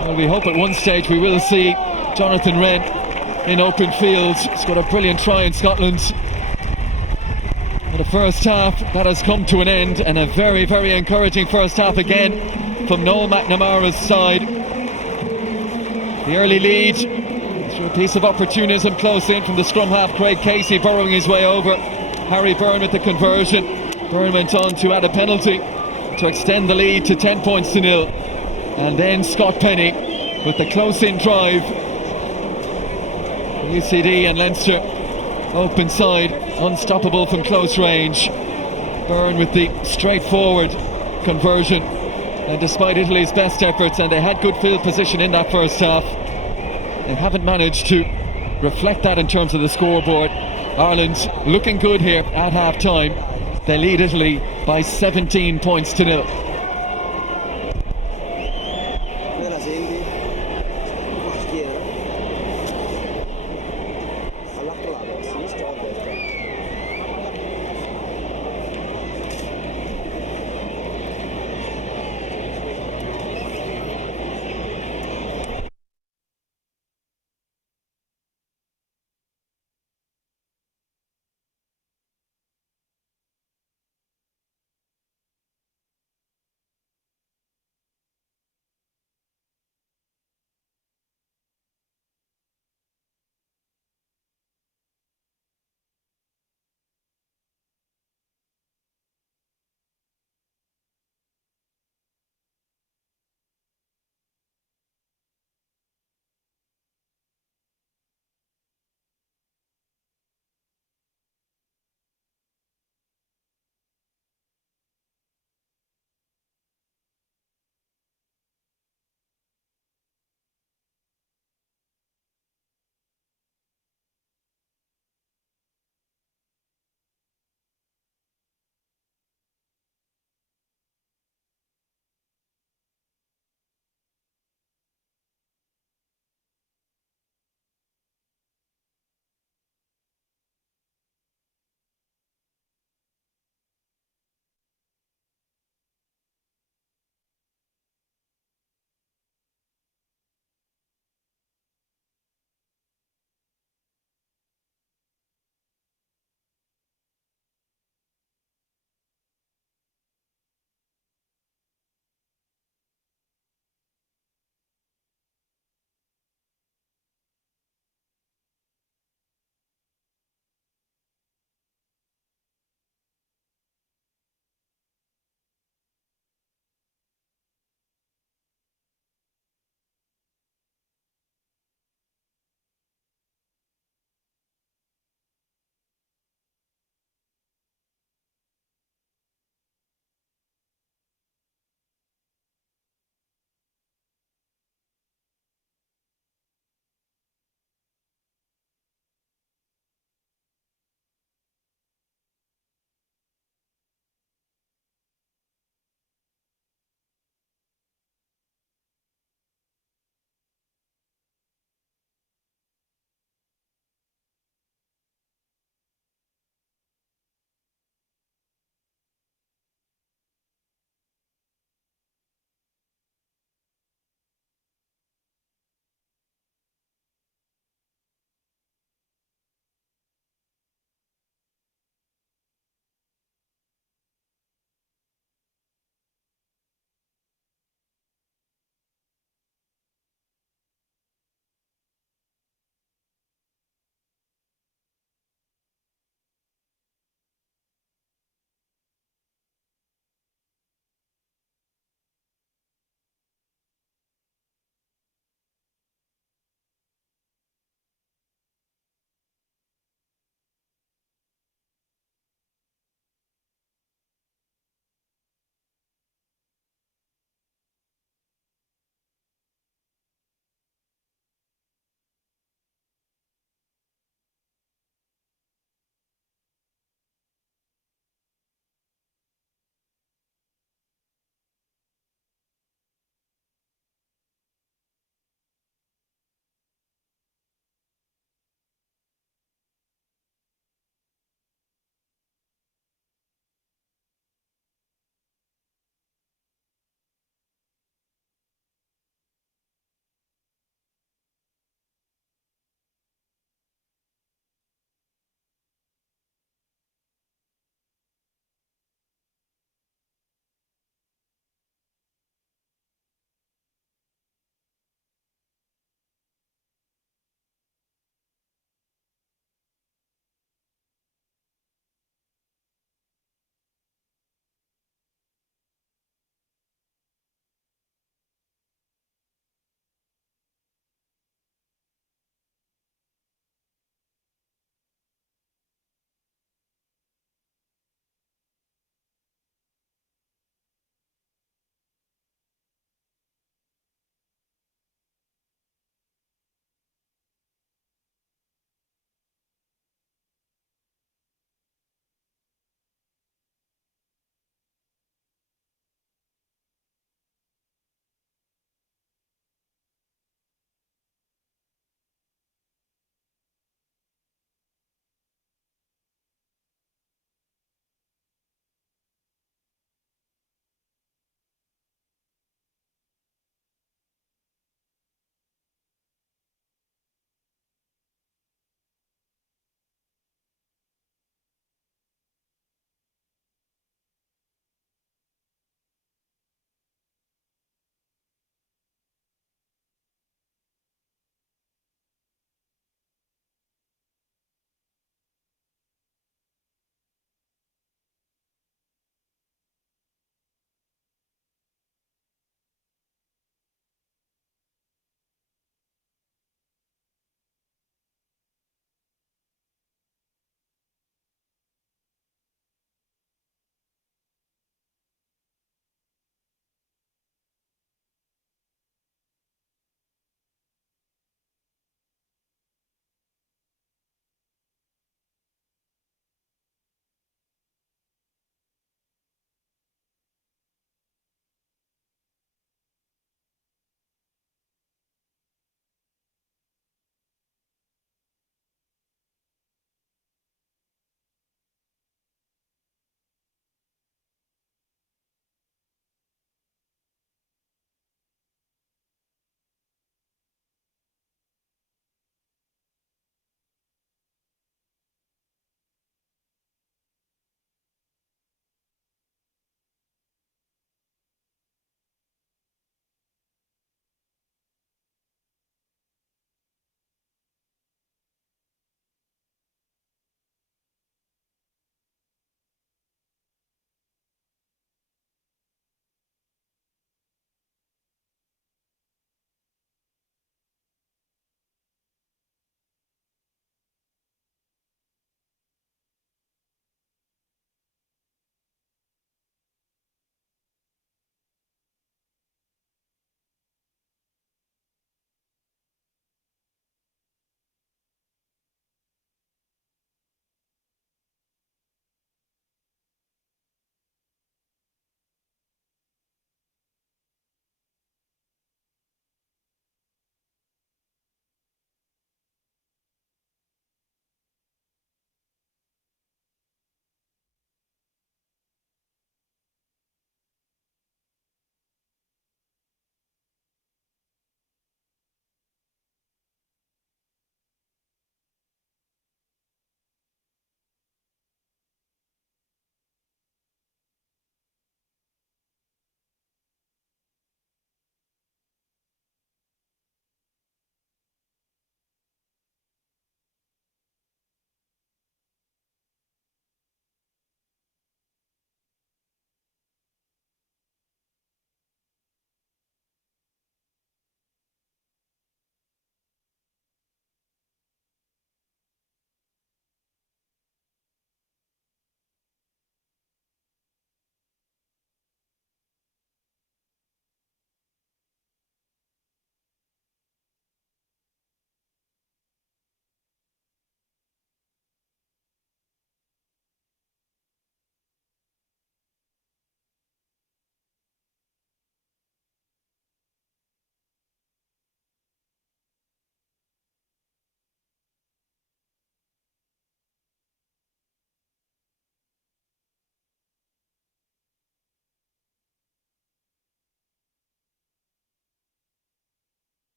Well, we hope at one stage we will see Jonathan Wren in open field. He's got a brilliant try in Scotland. For the first half, that has come to an end, and a very, very encouraging first half again from Noel McNamara's side. The early lead through a piece of opportunism close in from the scrum half, Craig Casey burrowing his way over. Harry Byrne with the conversion. Byrne went on to add a penalty to extend the lead to 10 points to 0. And then Scott Penny with the close-in drive. UCD and Leinster open side, unstoppable from close range. Byrne with the straightforward conversion. And despite Italy's best efforts, and they had good field position in that first half, they haven't managed to reflect that in terms of the scoreboard. Ireland looking good here at half-time. They lead Italy by 17 points to 0.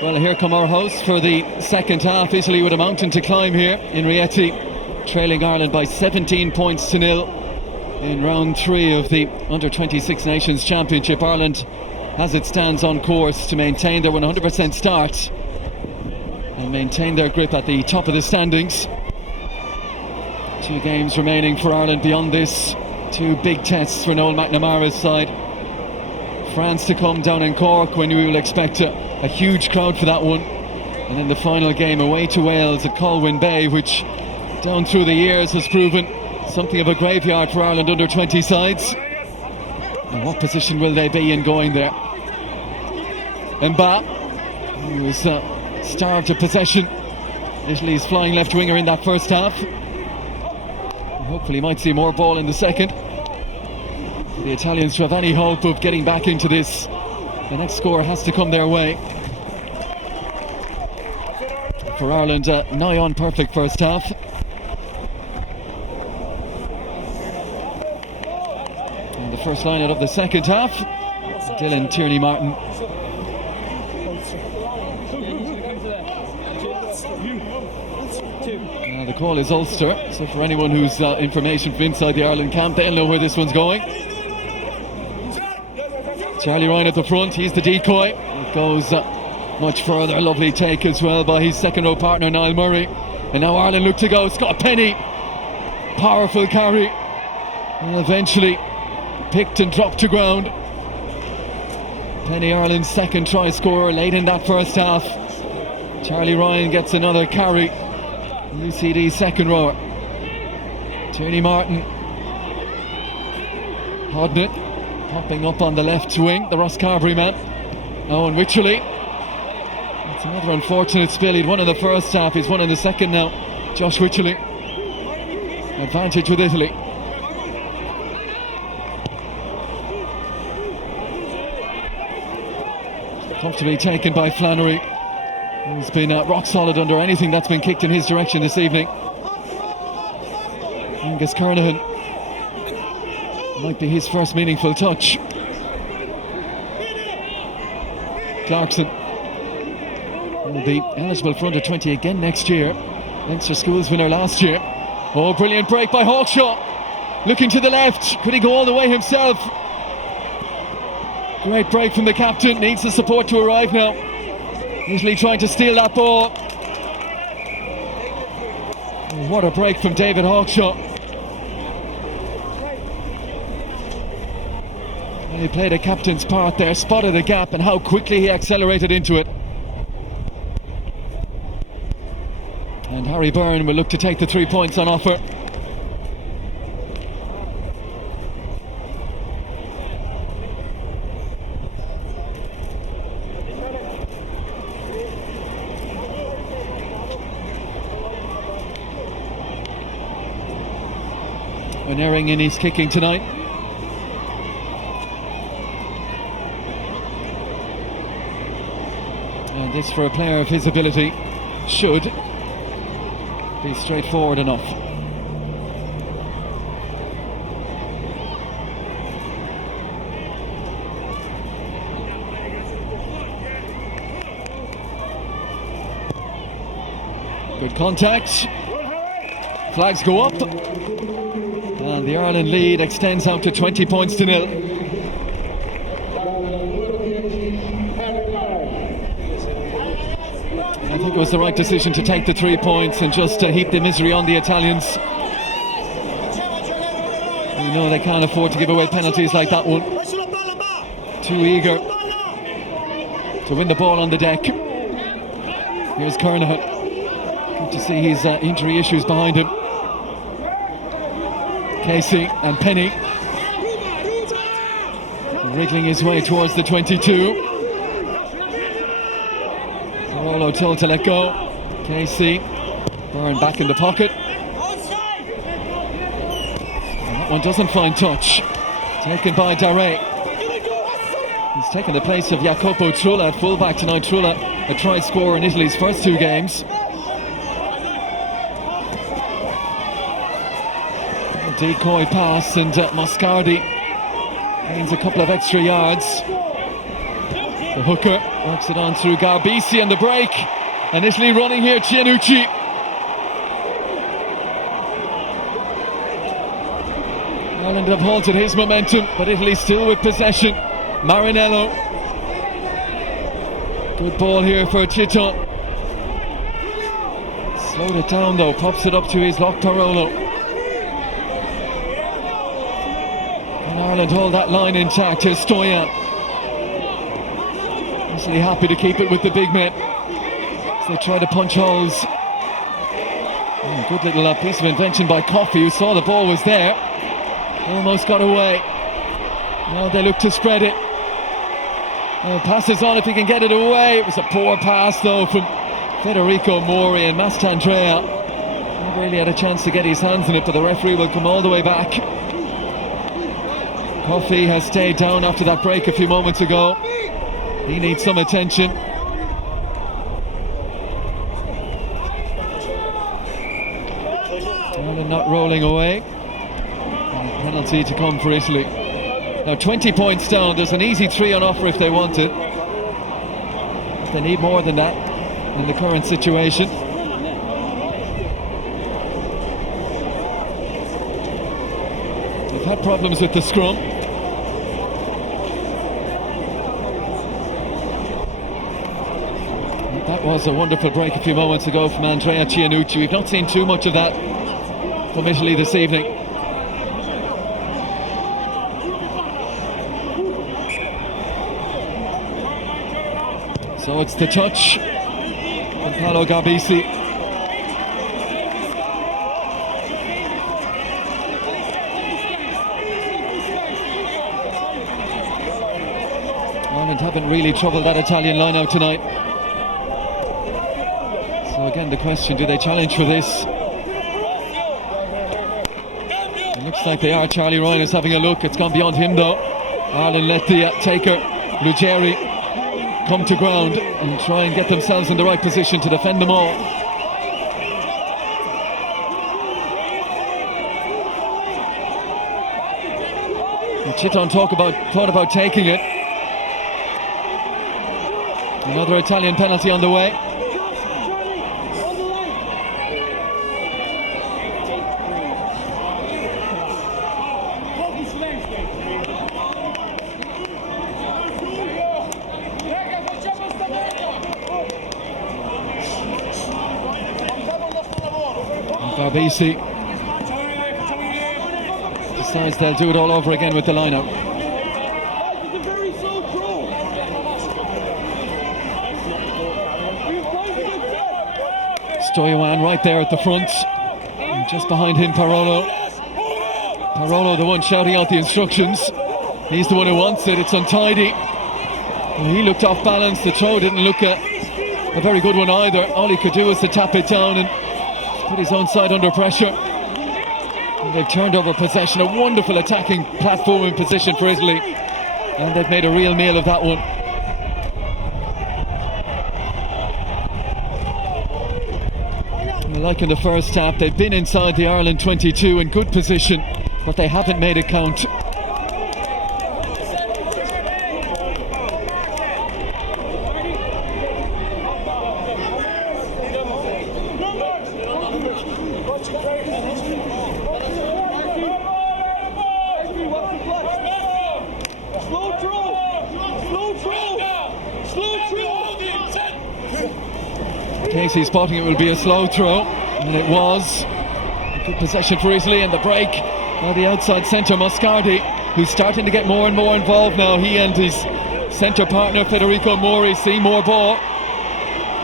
Well, here come our hosts for the second half. Italy with a mountain to climb here in Rieti, trailing Ireland by 17 points to nil in round 3 of the Under-26 Nations Championship. Ireland, as it stands, on course to maintain their 100% start and maintain their grip at the top of the standings. 2 games remaining for Ireland beyond this. 2 big tests for Noel McNamara's side. France to come down in Cork, when we will expect a huge crowd for that one. And then the final game away to Wales at Colwyn Bay, which down through the years has proven something of a graveyard for Ireland under-20 sides. And what position will they be in going there? Mba, who was starved of possession, Italy's flying left winger in that first half. Hopefully might see more ball in the second. For the Italians to have any hope of getting back into this, the next score has to come their way. For Ireland, nigh on perfect first half. And the first line out of the second half, Dylan Tierney-Martin. The call is Ulster, so for anyone who's information from inside the Ireland camp, they'll know where this one's going. Charlie Ryan at the front, he's the decoy. It goes much further, lovely take as well by his second row partner Niall Murray. And now Ireland look to go. Scott Penny, powerful carry, and eventually picked and dropped to ground. Penny, Ireland's second try scorer late in that first half. Charlie Ryan gets another carry. UCD's second rower. Tierney-Martin, Hodnett popping up on the left wing, the Ross Carbery man. Owen Wycherley. It's another unfortunate spill. He'd won in the first half, he's won in the second now. Josh Wycherley. Advantage with Italy. Comfortably taken by Flannery, who's been rock solid under anything that's been kicked in his direction this evening. Angus Kernahan, might be his first meaningful touch. Clarkson will be eligible for under-20 again next year. Leinster Schools winner last year. Oh, brilliant break by Hawkshaw. Looking to the left, could he go all the way himself? Great break from the captain, needs the support to arrive now. Usually trying to steal that ball. What a break from David Hawkshaw. He played a captain's part there, spotted the gap and how quickly he accelerated into it. And Harry Byrne will look to take the 3 points on offer. Unerring in his kicking tonight. And this, for a player of his ability, should be straightforward enough. Good contact. Flags go up. And the Ireland lead extends out to 20 points to nil. I think it was the right decision to take the 3 points and just heap the misery on the Italians. You know they can't afford to give away penalties like that one. Too eager to win the ball on the deck. Here's Kernahan. Good to see his injury issues behind him. Casey and Penny wriggling his way towards the 22. Rolo told to let go. Casey, Byrne back in the pocket. And that one doesn't find touch. Taken by Daré. He's taken the place of Jacopo Trulla at fullback tonight. Trulla, a try scorer in Italy's first 2 games. A decoy pass, and Moscardi gains a couple of extra yards. The hooker works it on through Garbisi and the break. And Italy running here, Cianucci. Ireland have halted his momentum, but Italy still with possession. Marinello. Good ball here for Chiton. Slowed it down though, pops it up to his lock Parolo. And Ireland hold that line intact. Here's Stoyan. Easily happy to keep it with the big men as they try to punch holes. Good little piece of invention by Coffey, who saw the ball was there. Almost got away. Now they look to spread it. Passes on if he can get it away. It was a poor pass though from Federico Mori, and Mastandrea never really had a chance to get his hands in it, but the referee will come all the way back. Coffey has stayed down after that break a few moments ago. He needs some attention. Ireland not rolling away. And a penalty to come for Italy. Now 20 points down. There's an easy 3 on offer if they want it. They need more than that in the current situation. They've had problems with the scrum. That was a wonderful break a few moments ago from Andrea Cianucci. We've not seen too much of that from Italy this evening. So it's the touch from Paolo Garbisi. Ireland haven't really troubled that Italian line-out tonight. So again the question, do they challenge for this? It looks like they are. Charlie Ryan is having a look. It's gone beyond him though. Ireland let the taker, Ruggeri, come to ground and try and get themselves in the right position to defend them all. Chiton thought about taking it. Another Italian penalty on the way. Garbisi decides they'll do it all over again with the lineup. Stoyan right there at the front, and just behind him Parolo. Parolo the one shouting out the instructions. He's the one who wants it. It's untidy. Well, he looked off balance. The throw didn't look a very good one either. All he could do was to tap it down and put his own side under pressure. And they've turned over possession. A wonderful attacking platform in position for Italy, and they've made a real meal of that one. Like in the first half, they've been inside the Ireland 22 in good position, but they haven't made it count. Casey spotting it will be a slow throw, and it was. Good possession for Italy, and the break on the outside centre, Moscardi, who's starting to get more and more involved now. He and his centre partner Federico Mori see more ball.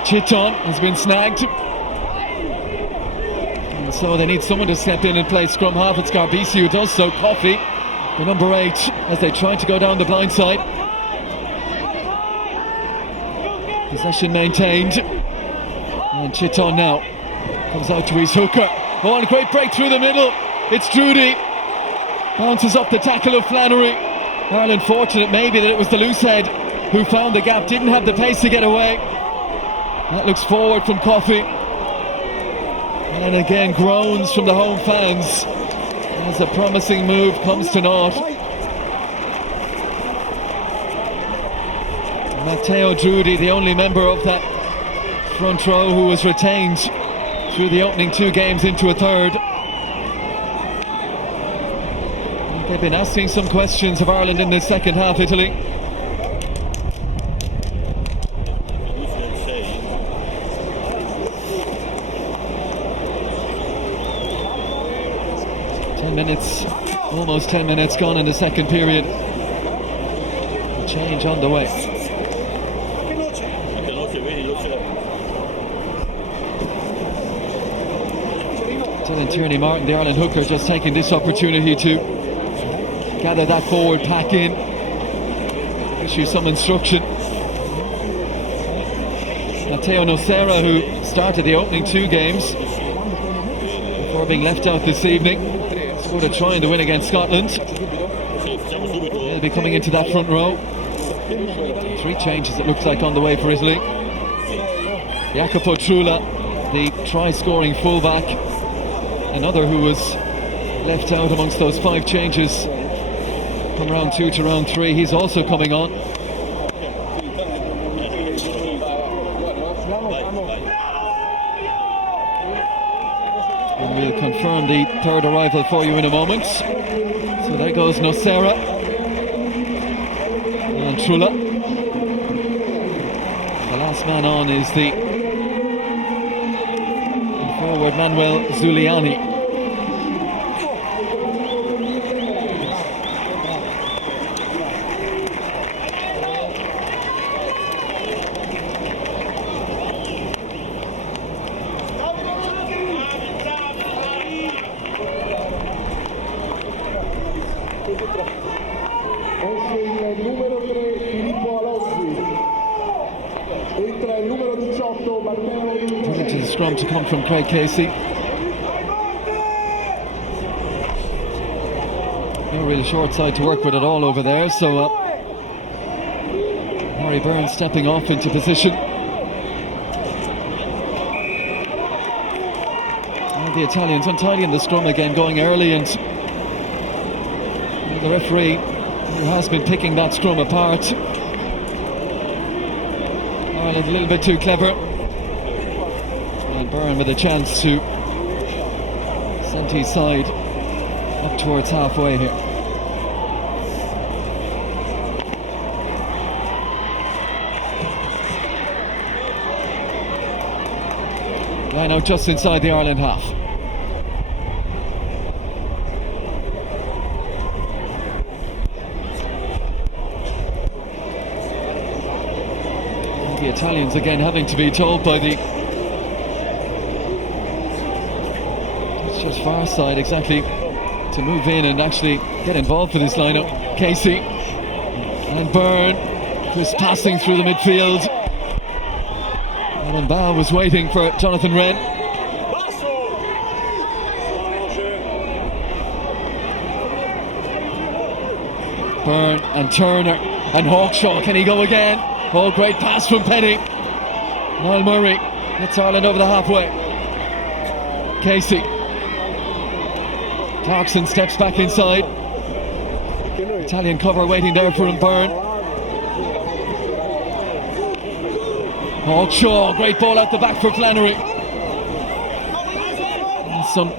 Chiton has been snagged, and so they need someone to step in and play scrum half. It's Garbisi who does so. Coffey, the number 8, as they try to go down the blind side. Possession maintained. And Chiton now comes out to his hooker. Oh, and a great break through the middle. It's Drudy. Bounces up the tackle of Flannery. Ireland fortunate maybe that it was the loose head who found the gap. Didn't have the pace to get away. That looks forward from Coffey. And again groans from the home fans as a promising move comes to naught. Matteo Drudi, the only member of that front row who was retained through the opening 2 games into a third. They've been asking some questions of Ireland in the second half, Italy. Almost 10 minutes gone in the second period. Change on the way. Dylan Tierney-Martin, the Ireland hooker, just taking this opportunity to gather that forward pack in, issue some instruction. Matteo Nocera, who started the opening 2 games before being left out this evening, scored a try in the win against Scotland. He'll be coming into that front row. 3 changes it looks like on the way for Italy. Jacopo Trula, the try-scoring fullback, another who was left out amongst those 5 changes from round 2 to round 3. He's also coming on. And we'll confirm the third arrival for you in a moment. So there goes Nocera and Trula. The last man on is the forward Manuel Zuliani. Into the scrum to come from Craig Casey. No real short side to work with at all over there, so Harry Byrne stepping off into position. And the Italians untidying the scrum again, going early, and the referee, who has been picking that scrum apart, Ireland a little bit too clever. And Byrne with a chance to send his side up towards halfway here. Line out just inside the Ireland half. And the Italians again having to be told by the just far side exactly to move in and actually get involved for this lineup. Casey and Byrne, who's passing through the midfield. Alan Baugh was waiting for Jonathan Wren. Byrne and Turner and Hawkshaw. Can he go again? Oh, great pass from Penny. Niall Murray gets Ireland over the halfway. Casey. Clarkson steps back inside. Italian cover waiting there for him, Byrne. Hawkshaw, great ball out the back for Flannery. And some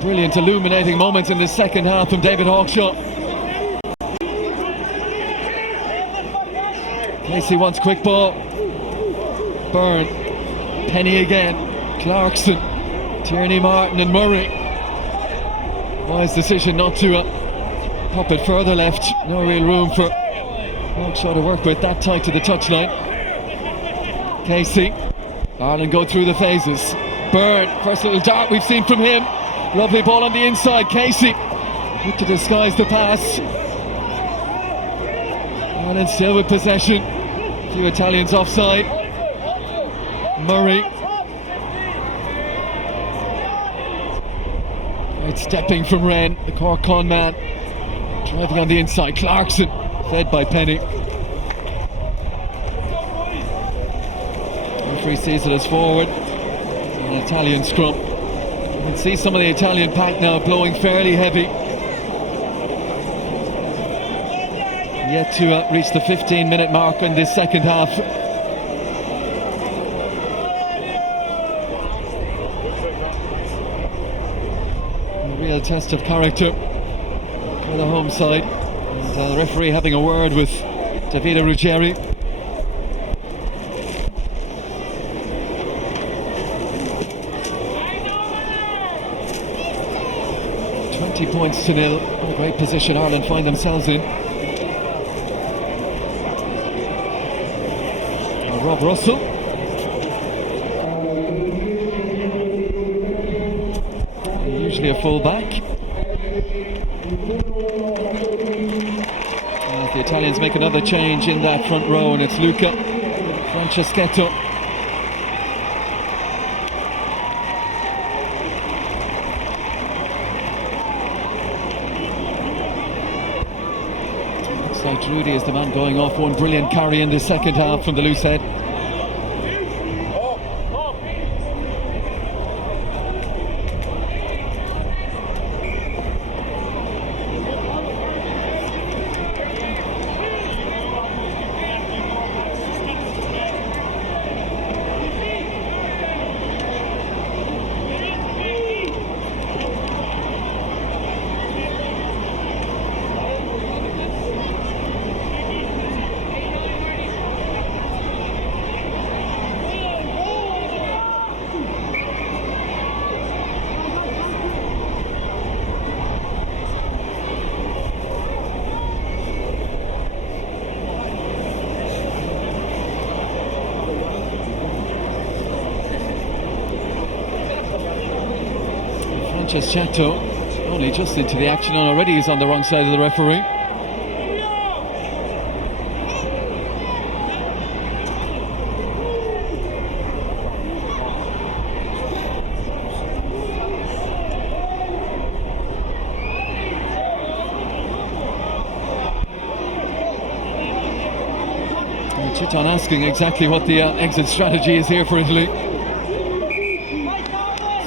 brilliant illuminating moments in the second half from David Hawkshaw. Casey wants quick ball. Byrne, Penny again, Clarkson, Tierney Martin and Murray. Wise decision not to pop it further left. No real room for Hawkshaw to work with, that tight to the touchline. Casey, Ireland go through the phases. Byrne, first little dart we've seen from him. Lovely ball on the inside. Casey, good to disguise the pass. Ireland still with possession. A few Italians offside. Murray. Right stepping from Wren, the Cork con man. Driving on the inside. Clarkson, fed by Penny. Referee sees it as forward. An Italian scrum. You can see some of the Italian pack now blowing fairly heavy. Yet to reach the 15-minute mark in this second half. A real test of character for the home side. And the referee having a word with Davide Ruggeri. 20 points to nil. What a great position Ireland find themselves in. Rob Russell. Usually a full-back. As the Italians make another change in that front row, and it's Luca Franceschetto. Looks like Rudy is the man going off. One brilliant carry in the second half from the loose head. Franceschetto only just into the action, and already he's on the wrong side of the referee. Chiton asking exactly what the exit strategy is here for Italy.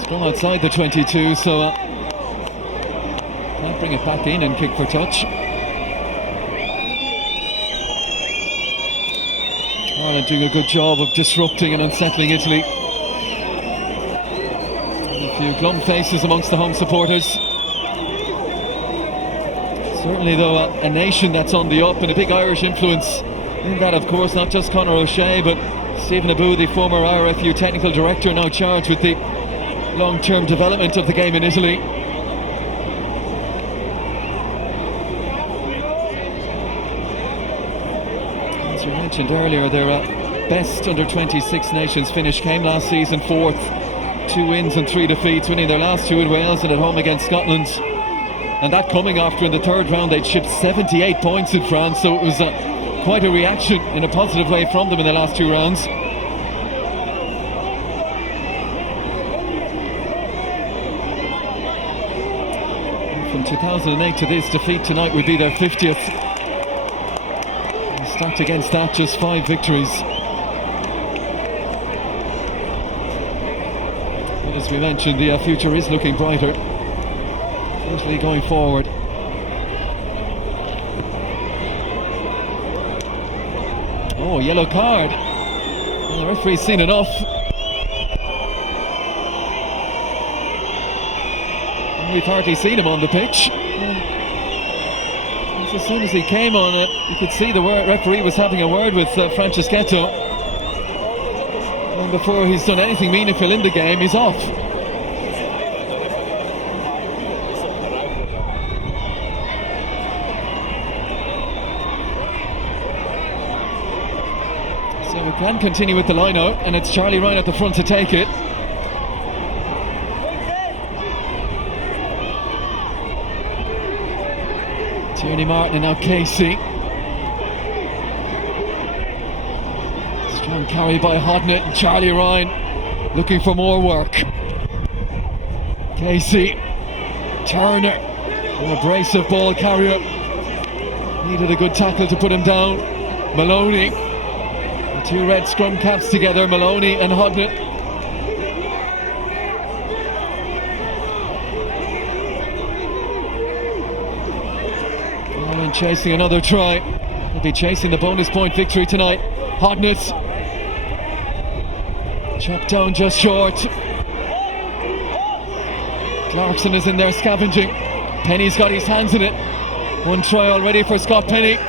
From outside the 22, so can't bring it back in and kick for touch. Ireland doing a good job of disrupting and unsettling Italy. And a few glum faces amongst the home supporters. Certainly though a nation that's on the up, and a big Irish influence in that, of course, not just Conor O'Shea but Stephen Abu, the former IRFU technical director, now charged with the long-term development of the game in Italy. As we mentioned earlier, their best under-26 nations finish came last season fourth. 2 wins and 3 defeats, winning their last 2 in Wales and at home against Scotland. And that coming after in the third round they'd shipped 78 points in France, so it was quite a reaction in a positive way from them in the last 2 rounds. From 2008 to this defeat tonight would be their 50th. And stacked against that, just 5 victories. But as we mentioned, the future is looking brighter, especially going forward. Oh, yellow card. Well, the referee's seen enough. We've hardly seen him on the pitch. As soon as he came on it, you could see the referee was having a word with Franceschetto. And before he's done anything meaningful in the game, he's off. So we can continue with the line-out, and it's Charlie Ryan at the front to take it. Tierney Martin and now Casey. Strong carry by Hodnett, and Charlie Ryan looking for more work. Casey, Turner, an abrasive ball carrier. Needed a good tackle to put him down. Maloney, the 2 red scrum caps together, Maloney and Hodnett. Chasing another try. They'll be chasing the bonus point victory tonight. Hodnett. Chopped down just short. Clarkson is in there scavenging. Penny's got his hands in it. One try already for Scott Penny.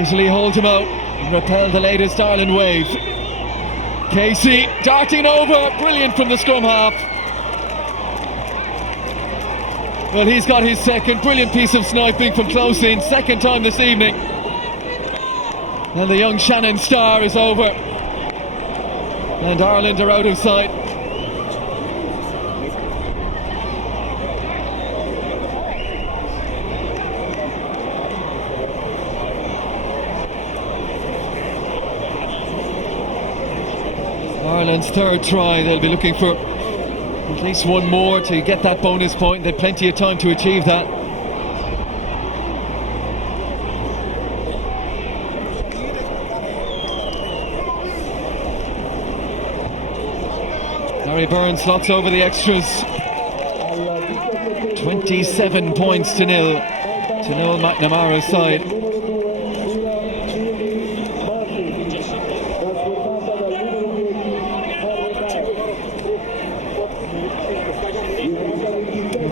Italy hold him out and repel the latest Ireland wave. Casey darting over, brilliant from the scrum half. Well, he's got his second, brilliant piece of sniping from close in, second time this evening. And the young Shannon star is over. And Ireland are out of sight. Ireland's third try. They'll be looking for at least one more to get that bonus point. They've plenty of time to achieve that. Harry Byrne slots over the extras. 27 points to nil McNamara's side.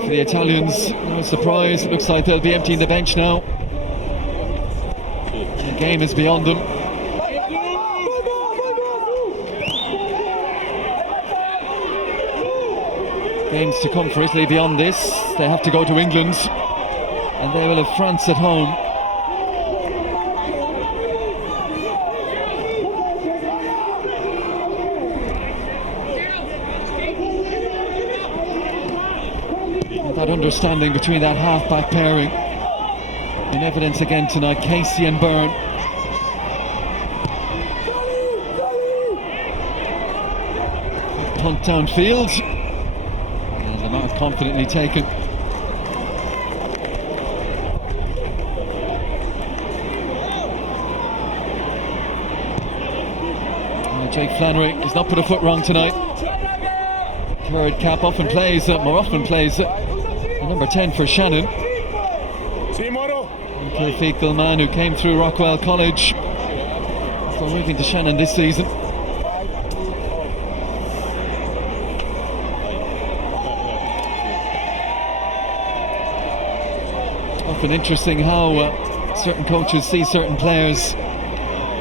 For the Italians, no surprise, it looks like they'll be emptying the bench now. The game is beyond them. Games to come for Italy beyond this. They have to go to England and they will have France at home. That understanding between that half-back pairing in evidence again tonight. Casey and Byrne. Punt downfield. And the mark confidently taken. Jake Flannery has not put a foot wrong tonight. Third cap often plays, more often plays number 10 for Shannon. The fecal man who came through Rockwell College. So moving to Shannon this season. Often interesting how certain coaches see certain players,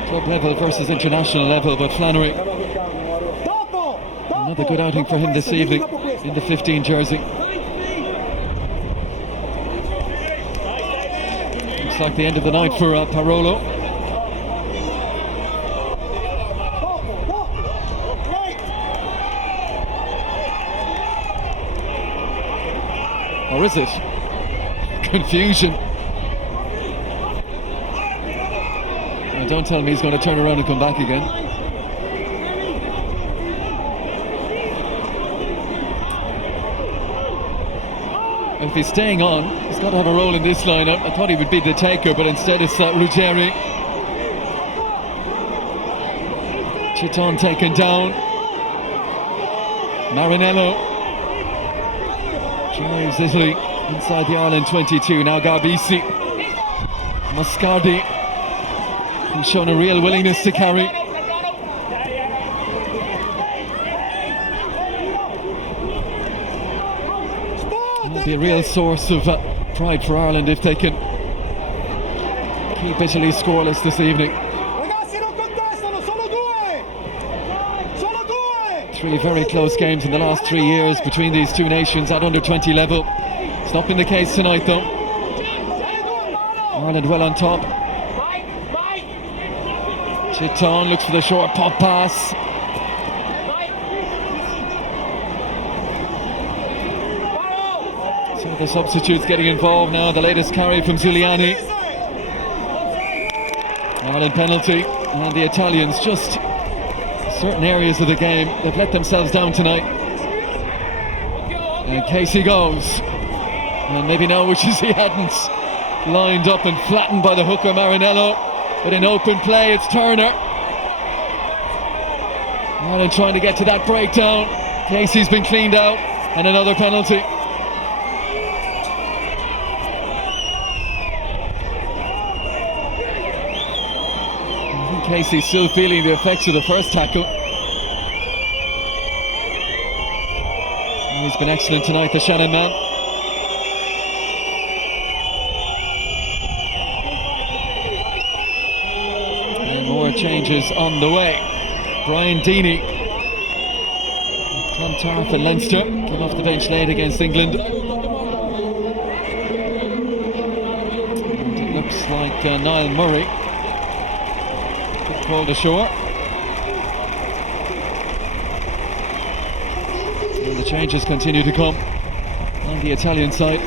club level versus international level, but Flannery, another good outing for him this evening in the 15 jersey. Looks like the end of the night for Parolo. Or is it? Confusion. Oh, don't tell me he's going to turn around and come back again. If he's staying on, he's got to have a role in this lineup. I thought he would be the taker, but instead it's Ruggeri. Chiton taken down. Marinello drives Italy inside the Ireland 22. Now Garbisi. Mascardi, he's shown a real willingness to carry. It'll be a real source of pride for Ireland if they can keep Italy scoreless this evening. 3 very close games in the last 3 years between these two nations at under 20 level. It's not been the case tonight though. Ireland well on top. Chiton looks for the short pop pass. So the substitutes getting involved now. The latest carry from Giuliani. Ireland penalty, and the Italians just certain areas of the game they've let themselves down tonight. And Casey goes, and maybe now wishes he hadn't. Lined up and flattened by the hooker Marinello, but in open play it's Turner. Ireland trying to get to that breakdown. Casey's been cleaned out, and another penalty. Casey's still feeling the effects of the first tackle. He's been excellent tonight, the Shannon man. And more changes on the way. Brian Deeney, Clontarf and Leinster, came off the bench late against England. And it looks like Niall Murray called ashore. And the changes continue to come on the Italian side.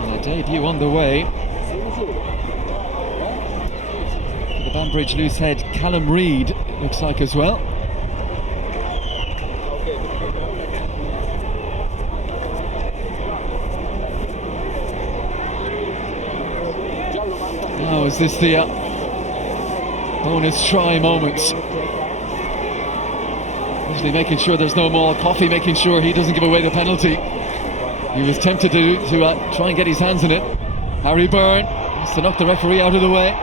And a debut on the way for the Banbridge loosehead Callum Reid, looks like as well. Now is this the bonus try moments? Usually making sure there's no more coffee, making sure he doesn't give away the penalty. He was tempted to try and get his hands in it. Harry Byrne has to knock the referee out of the way.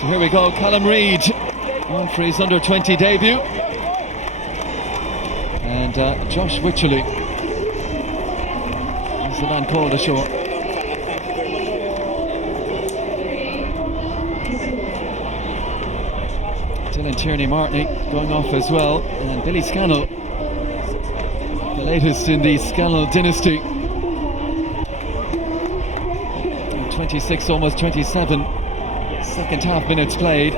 So here we go, Callum Reid on for his under-20 debut. And Josh Wycherley is the man called ashore. Dylan Tierney-Martiny going off as well. And Billy Scannell, the latest in the Scannell dynasty. 26, almost 27. Second half minutes played.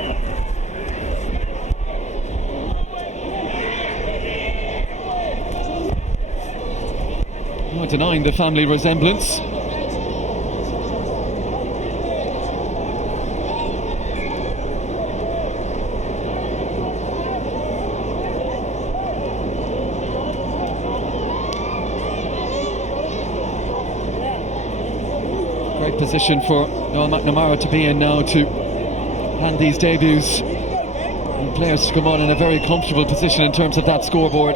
No denying the family resemblance. Great position for Noel McNamara to be in now to hand these debuts and players to come on in a very comfortable position in terms of that scoreboard.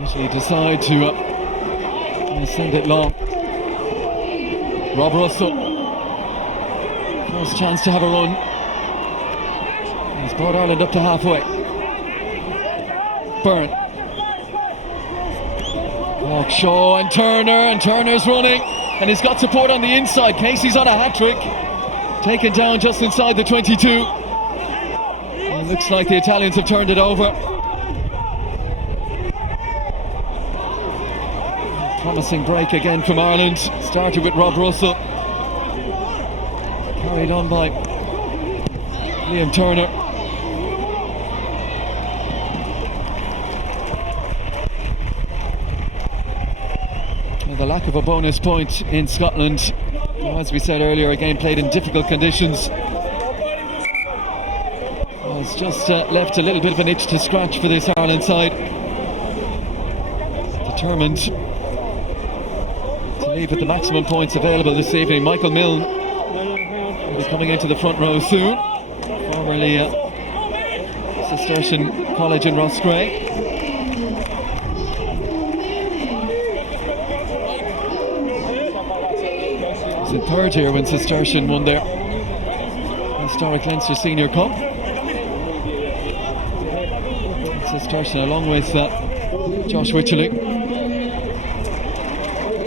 Usually decide to send it long. Rob Russell, first chance to have a run. He's brought Ireland up to halfway. Byrne, Shaw and Turner's running, and he's got support on the inside. Casey's on a hat-trick, taken down just inside the 22. And it looks like the Italians have turned it over. Promising break again from Ireland. Started with Rob Russell, carried on by Liam Turner. And the lack of a bonus point in Scotland, as we said earlier, a game played in difficult conditions, has just left a little bit of an itch to scratch for this Ireland side. Determined leave with the maximum points available this evening. Michael Milne will be coming into the front row soon, formerly Cistercian College in Roscrea. It was in third year when Cistercian won their historic Leinster Senior Cup. Cistercian along with Josh Wycherley.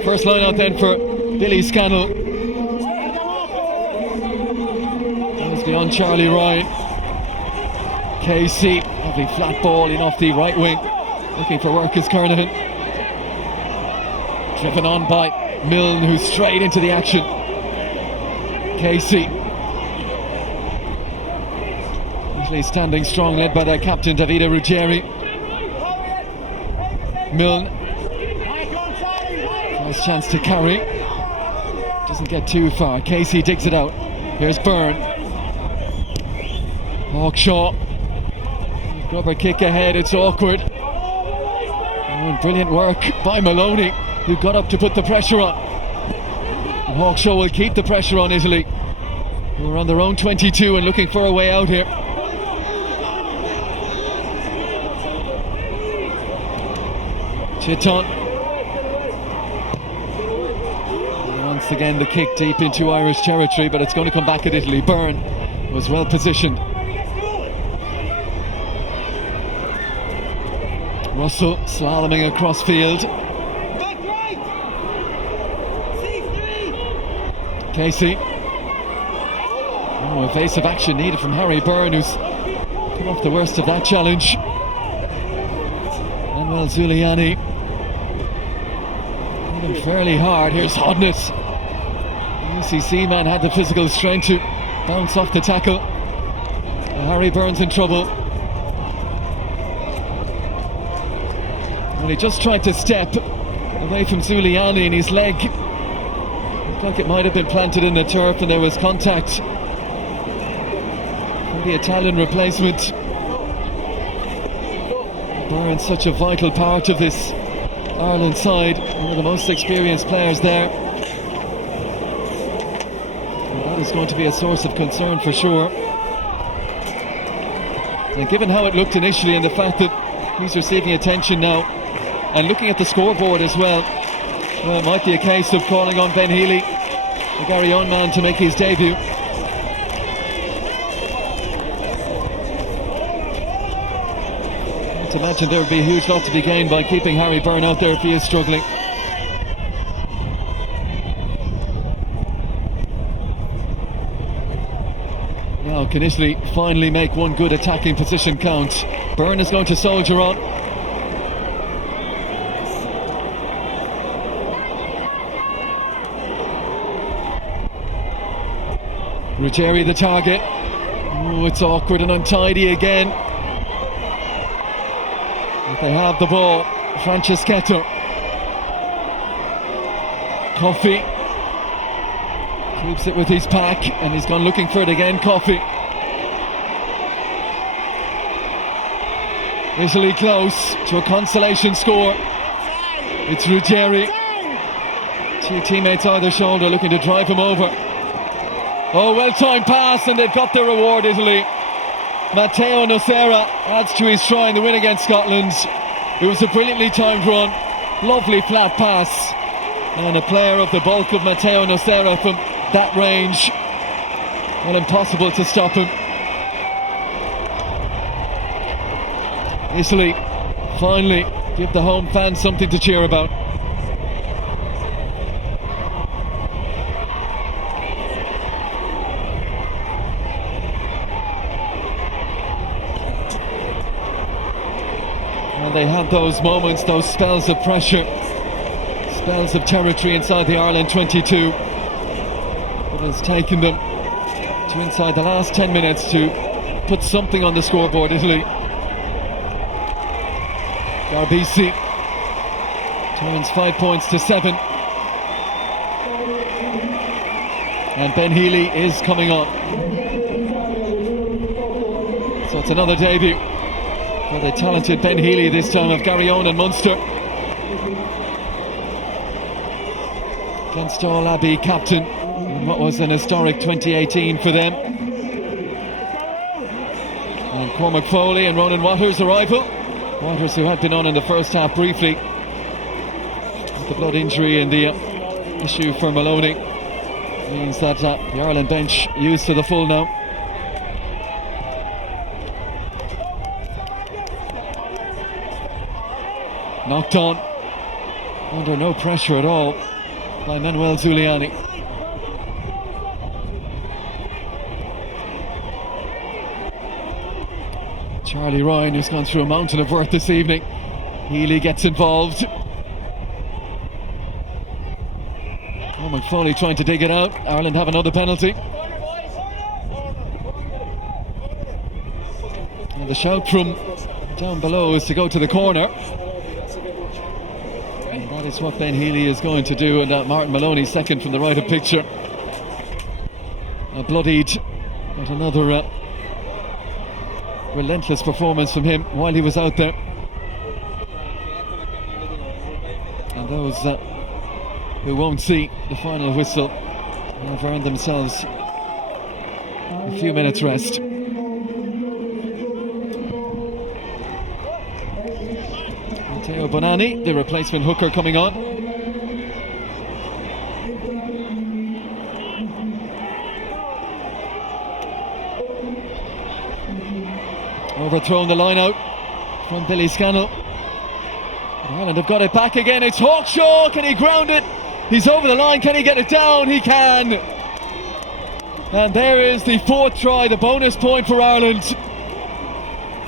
First line out then for Billy Scannell. That was beyond Charlie Ryan. Casey, lovely flat ball in off the right wing. Looking for work is Kernahan. Driven on by Milne, who's straight into the action. Casey. Usually standing strong, led by their captain, Davide Ruggieri. Milne. Nice chance to carry. Doesn't get too far. Casey digs it out. Here's Byrne. Hawkshaw. Rubber kick ahead, it's awkward. Oh, brilliant work by Maloney, who got up to put the pressure on. And Hawkshaw will keep the pressure on Italy, who are on their own 22 and looking for a way out here. Chiton. Once again the kick deep into Irish territory, but it's going to come back at Italy. Byrne was well positioned. Russell slaloming across field. Casey. Oh, evasive action needed from Harry Byrne, who's come off the worst of that challenge. Manuel Zuliani. Hit him fairly hard. Here's Hodnett. The UCC man had the physical strength to bounce off the tackle. Harry Byrne's in trouble. Well, he just tried to step away from Zuliani, and his leg looked like it might have been planted in the turf, and there was contact from the Italian replacement. Byrne's such a vital part of this Ireland side, one of the most experienced players there. And that is going to be a source of concern for sure. And given how it looked initially and the fact that he's receiving attention now, and looking at the scoreboard as well, it might be a case of calling on Ben Healy, the Gary Owen man, to make his debut. I can't imagine there would be a huge lot to be gained by keeping Harry Byrne out there if he is struggling. Now can Italy finally make one good attacking position count? Byrne is going to soldier on. Ruggieri the target. Oh, it's awkward and untidy again. But they have the ball. Franceschetto. Coffey keeps it with his pack, and he's gone looking for it again. Coffey. Italy close to a consolation score. It's Ruggieri. Two teammates either shoulder looking to drive him over. Oh, well-timed pass, and they've got their reward, Italy. Matteo Nocera adds to his try in the win against Scotland. It was a brilliantly timed run, lovely flat pass, and a player of the bulk of Matteo Nocera from that range, well, impossible to stop him. Italy finally give the home fans something to cheer about. And they had those moments, those spells of pressure, spells of territory inside the Ireland 22. It has taken them to inside the last 10 minutes to put something on the scoreboard. Italy. Garbisi turns 5 points to 7. And Ben Healy is coming on. So it's another debut for the talented Ben Healy, this time of Gary Owen and Munster. Against All Abbey captain in what was an historic 2018 for them. And Cormac Foley and Ronan Waters' arrival. Waters, who had been on in the first half briefly with the blood injury and the issue for Maloney, means that the Ireland bench used to the full now. Knocked on under no pressure at all by Manuel Zuliani. Charlie Ryan, who's gone through a mountain of work this evening. Healy gets involved. Oh, McFoley trying to dig it out. Ireland have another penalty. And the shout from down below is to go to the corner. And that is what Ben Healy is going to do. And Martin Maloney second from the right of picture. Bloodied. Got another relentless performance from him while he was out there. And those who won't see the final whistle have earned themselves a few minutes rest. Matteo Bonanni, the replacement hooker, coming on. Overthrown the line out from Billy Scannell. Ireland have got it back again. It's Hawkshaw. Can he ground it? He's over the line. Can he get it down? He can. And there is the fourth try, the bonus point for Ireland.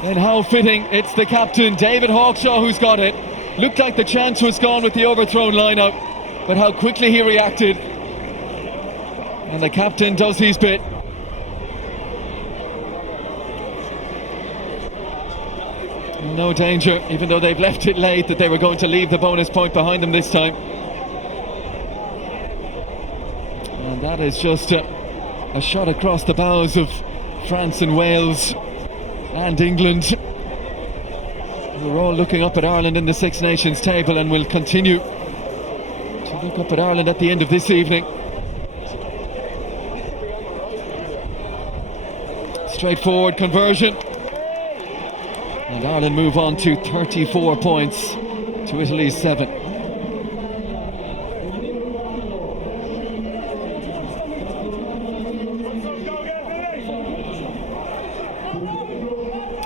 And how fitting, it's the captain, David Hawkshaw, who's got it. Looked like the chance was gone with the overthrown line out, but how quickly he reacted. And the captain does his bit. No danger, even though they've left it late, that they were going to leave the bonus point behind them this time. And that is just a shot across the bows of France and Wales and England. We're all looking up at Ireland in the Six Nations table and will continue to look up at Ireland at the end of this evening. Straightforward conversion. And Ireland move on to 34 points to Italy's 7.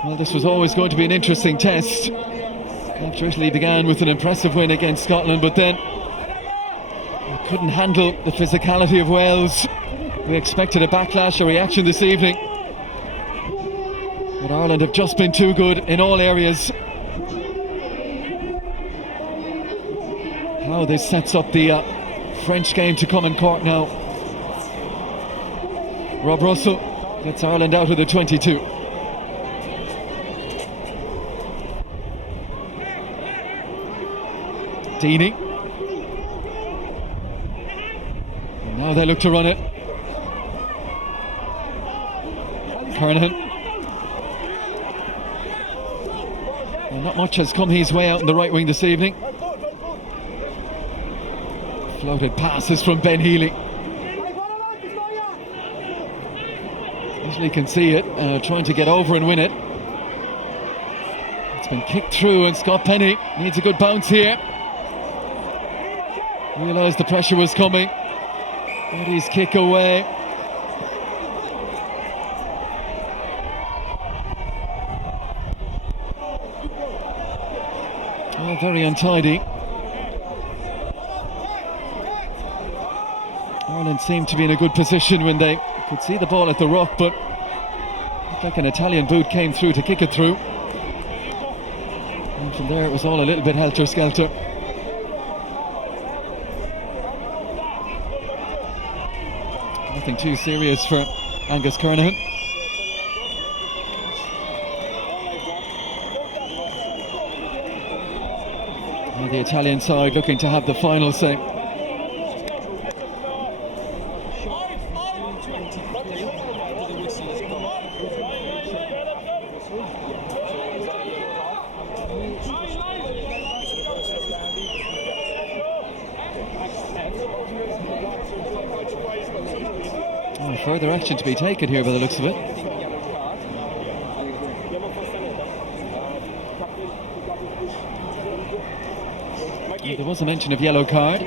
Well, this was always going to be an interesting test. After Italy began with an impressive win against Scotland, but then couldn't handle the physicality of Wales. We expected a backlash, a reaction this evening. But Ireland have just been too good in all areas. How this sets up the French game to come in court now. Rob Russell gets Ireland out of the 22. Deeney. And now they look to run it. Kernahan. Well, not much has come his way out in the right wing this evening. Floated passes from Ben Healy. Easily can see it, trying to get over and win it. It's been kicked through and Scott Penny needs a good bounce here. Realised the pressure was coming. But his kick away. Oh, very untidy. Ireland seemed to be in a good position when they could see the ball at the ruck, but looked like an Italian boot came through to kick it through. And from there it was all a little bit helter-skelter. Nothing too serious for Angus Kernahan. And the Italian side looking to have the final say. Further action to be taken here by the looks of it. There was a mention of yellow card.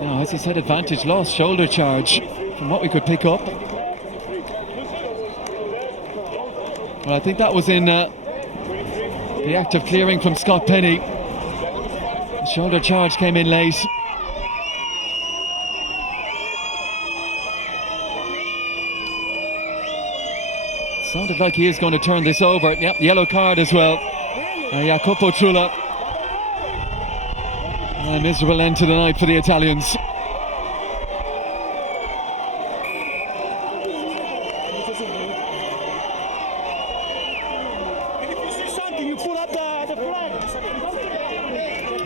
Now, as he said, advantage lost, shoulder charge from what we could pick up. Well, I think that was in The act of clearing from Scott Penny. The shoulder charge came in late. Sounded like he is going to turn this over. Yep, yellow card as well. Jacopo Trulla. A miserable end to the night for the Italians.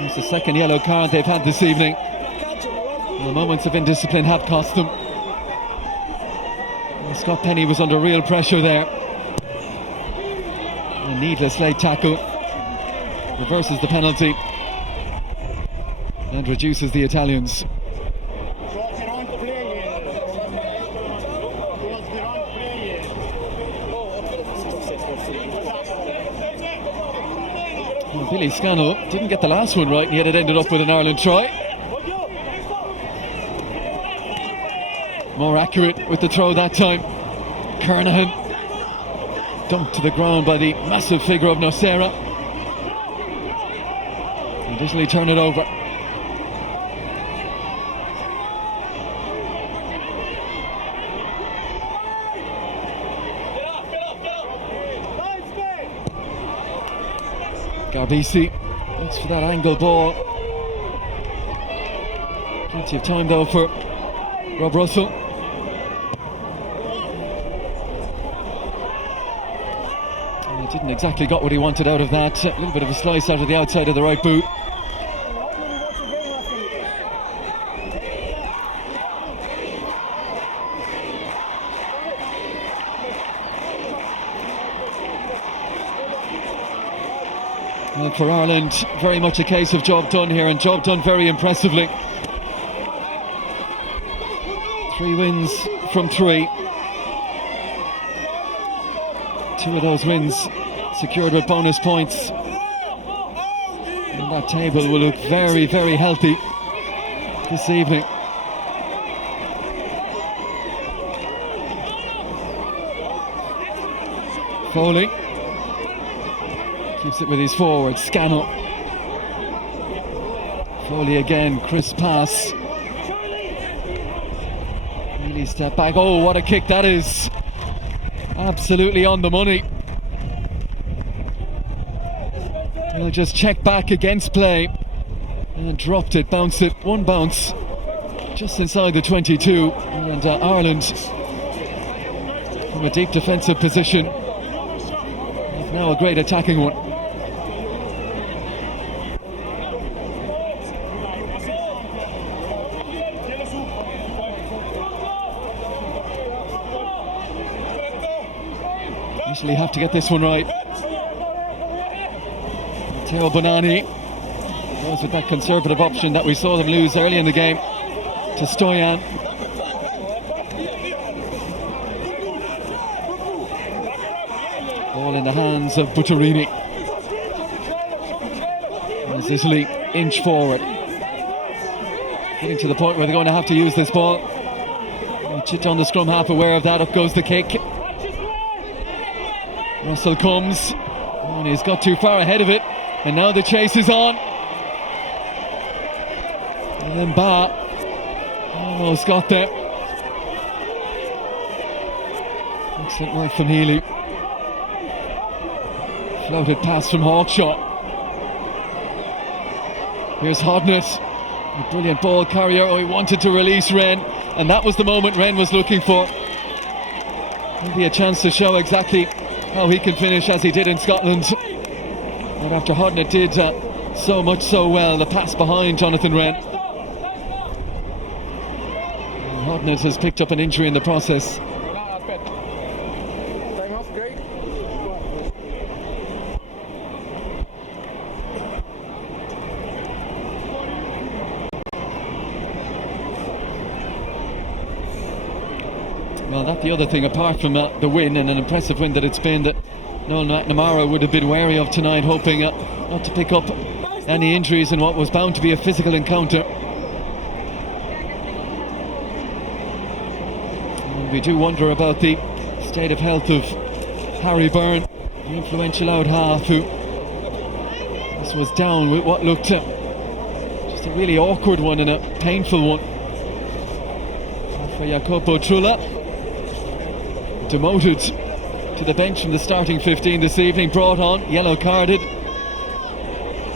It's the second yellow card they've had this evening. The moments of indiscipline have cost them. Scott Penny was under real pressure there. A needless late tackle reverses the penalty and reduces the Italians. Well, Billy Scannell didn't get the last one right, and yet it ended up with an Ireland try. More accurate with the throw that time. Kernahan dumped to the ground by the massive figure of Nocera. Additionally turn it over. Garbisi looks for that angle ball. Plenty of time though for Rob Russell. He didn't exactly got what he wanted out of that. A little bit of a slice out of the outside of the right boot. Well, for Ireland, very much a case of job done here, and job done very impressively. 3 wins from 3. 2 of those wins secured with bonus points. And that table will look very, very healthy this evening. Foley keeps it with his forward, Scannell. Foley again, crisp pass. Really step back. Oh, what a kick that is. Absolutely on the money. He'll just check back against play and dropped it, bounced it, one bounce just inside the 22, and Ireland from a deep defensive position, now a great attacking one. Usually have to get this one right. Matteo Bonani goes with that conservative option that we saw them lose early in the game to Stoyan. Ball in the hands of Butterini. As Italy inch forward, getting to the point where they're going to have to use this ball. Chit on the scrum half, aware of that. Up goes the kick. Russell comes, and he's got too far ahead of it, and now the chase is on. And then Ba almost got there. Excellent work from Healy. Floated pass from Hawkshaw. Here's Hodnett, a brilliant ball carrier. Oh, he wanted to release Wren, and that was the moment Wren was looking for. Maybe a chance to show exactly how he can finish as he did in Scotland. And after Hodnett did so much so well, the pass behind Jonathan Wren. And Hodnett has picked up an injury in the process. Well, that's the other thing, apart from the win, and an impressive win that it's been, that Noel McNamara would have been wary of tonight, hoping not to pick up any injuries in what was bound to be a physical encounter. And we do wonder about the state of health of Harry Byrne, the influential out half, who This was down with what looked just a really awkward one and a painful one for Jacopo Trulla, demoted to the bench from the starting 15 this evening, brought on, yellow carded.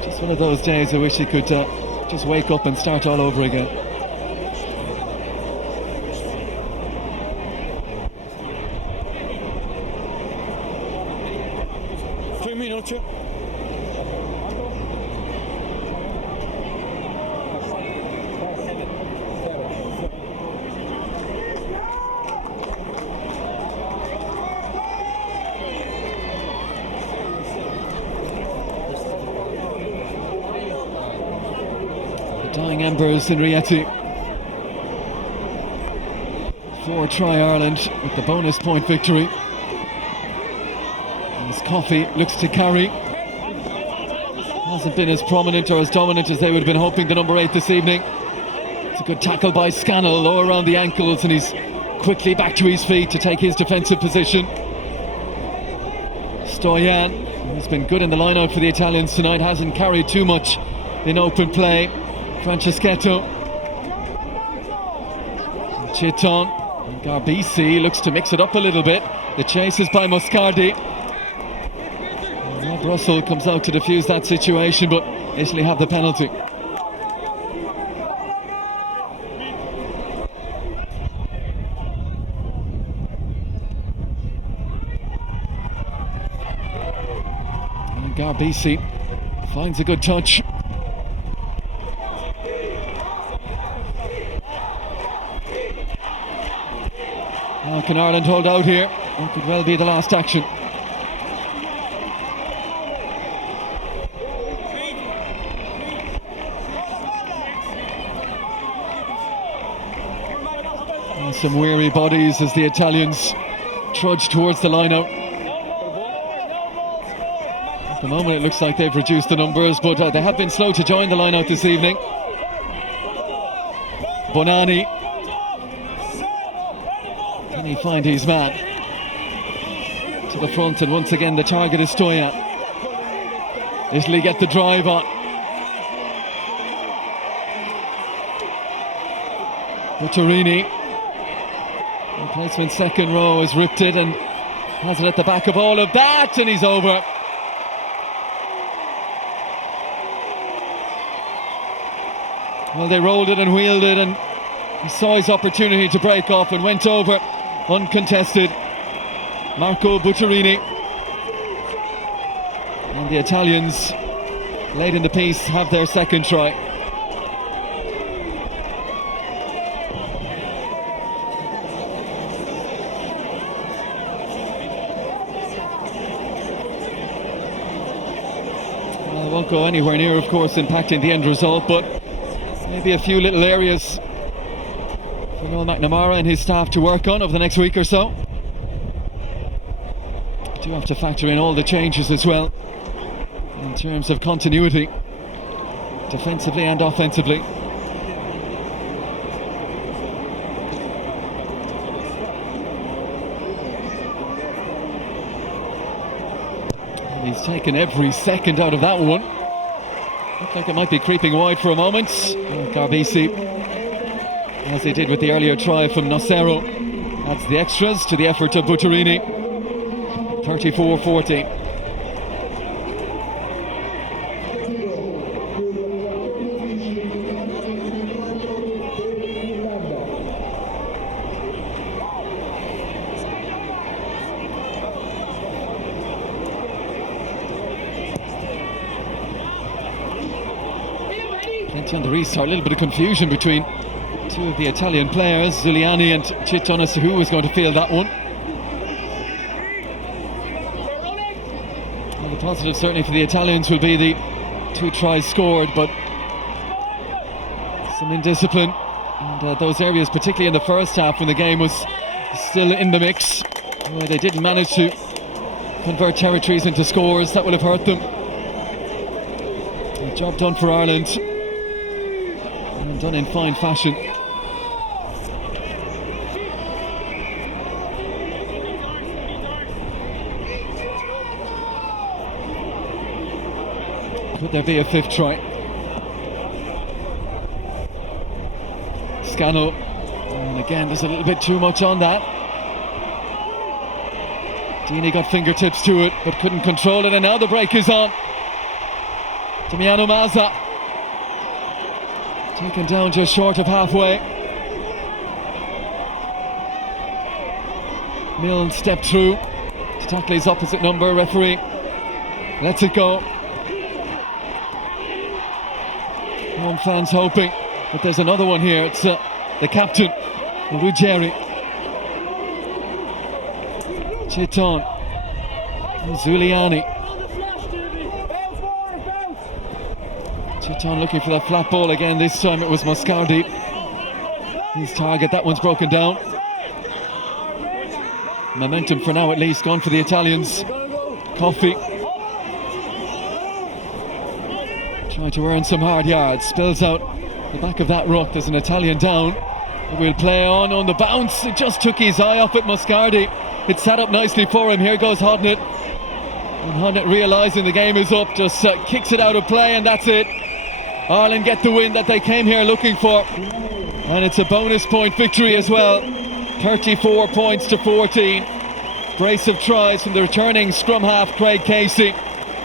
Just one of those days I wish he could just wake up and start all over again. Dying embers in Rieti. 4-try Ireland with the bonus point victory. As Coffey looks to carry. Hasn't been as prominent or as dominant as they would have been hoping, the number 8 this evening. It's a good tackle by Scannell, low around the ankles, and he's quickly back to his feet to take his defensive position. Stoyan, who's been good in the line-out for the Italians tonight, hasn't carried too much in open play. Franceschetto, Chiton, Garbisi looks to mix it up a little bit. The chase is by Moscardi. Russell comes out to defuse that situation, but Italy have the penalty. And Garbisi finds a good touch. How can Ireland hold out here? It could well be the last action. And some weary bodies as the Italians trudge towards the line-out. At the moment it looks like they've reduced the numbers, but they have been slow to join the line-out this evening. Bonani. Can he find his man? To the front, and once again the target is Stoyan. Italy get the drive on. Butterini. Replacement second row has ripped it and has it at the back of all of that, and he's over. Well, they rolled it and wheeled it, and he saw his opportunity to break off and went over uncontested. Marco Butterini. And the Italians, late in the piece, have their second try. Well, it won't go anywhere near, of course, impacting the end result, but maybe a few little areas for Noel McNamara and his staff to work on over the next week or so. Do have to factor in all the changes as well in terms of continuity, defensively and offensively. And he's taken every second out of that one. Looked like it might be creeping wide for a moment. Garbisi, as he did with the earlier try from Nocero, adds the extras to the effort of Butterini. 34-40. Plenty on the restart, a little bit of confusion between two of the Italian players, Zuliani and Chiton, as to who was going to field that one. Well, the positive certainly for the Italians will be the 2 tries scored, but some indiscipline, and those areas, particularly in the first half when the game was still in the mix, where they didn't manage to convert territories into scores, that will have hurt them. A job done for Ireland, and done in fine fashion. Could there be a fifth try? Scannell, and again there's a little bit too much on that. Deeney got fingertips to it but couldn't control it, and now the break is on. Damiano Mazza taken down just short of halfway. Milne stepped through to tackle his opposite number. Referee lets it go. Home fans hoping that there's another one here. It's the captain, Ruggieri. Chiton, Zuliani. Chiton looking for that flat ball again. This time it was Moscardi. His target, that one's broken down. Momentum for now at least gone for the Italians. Coffey trying to earn some hard yards. Spills out the back of that ruck. There's an Italian down. It will play on the bounce. It just took his eye off it, Moscardi. It sat up nicely for him. Here goes Hodnett. And Hodnett, realising the game is up, just kicks it out of play, and that's it. Ireland get the win that they came here looking for. And it's a bonus point victory as well. 34 points to 14. Brace of tries from the returning scrum half Craig Casey.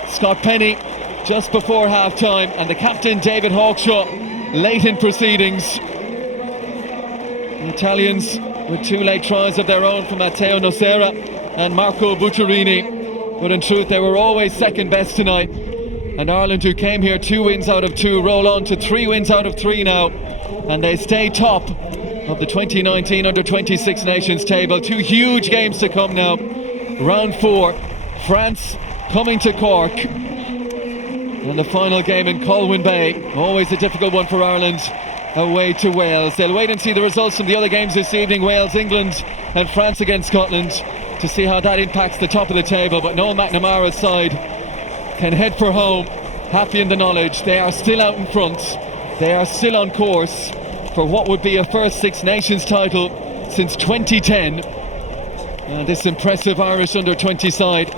Scott Penny just before half time, and the captain David Hawkshaw late in proceedings. The Italians with two late tries of their own from Matteo Nocera and Marco Bucciarini, but in truth they were always second best tonight. And Ireland, who came here 2 wins out of 2, roll on to 3 wins out of 3 now, and they stay top of the 2019 Under-26 Nations table. 2 huge games to come now. Round 4, France coming to Cork, and the final game in Colwyn Bay. Always a difficult one for Ireland, away to Wales. They'll wait and see the results from the other games this evening, Wales, England and France against Scotland, to see how that impacts the top of the table. But Noel McNamara's side can head for home, happy in the knowledge they are still out in front. They are still on course for what would be a first Six Nations title since 2010. And this impressive Irish under-20 side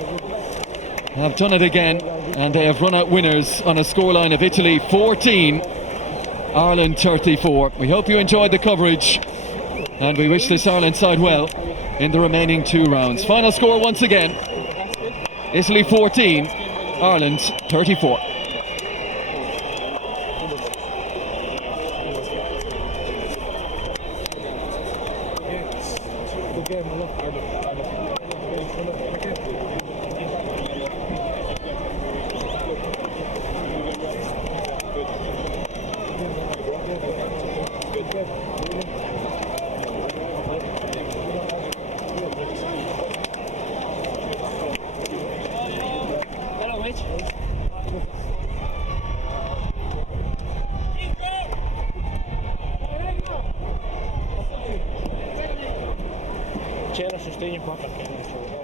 have done it again, and they have run out winners on a scoreline of Italy 14, Ireland 34. We hope you enjoyed the coverage, and we wish this Ireland side well in the remaining 2 rounds. Final score once again, Italy 14, Ireland 34. C'era sostegno qua perché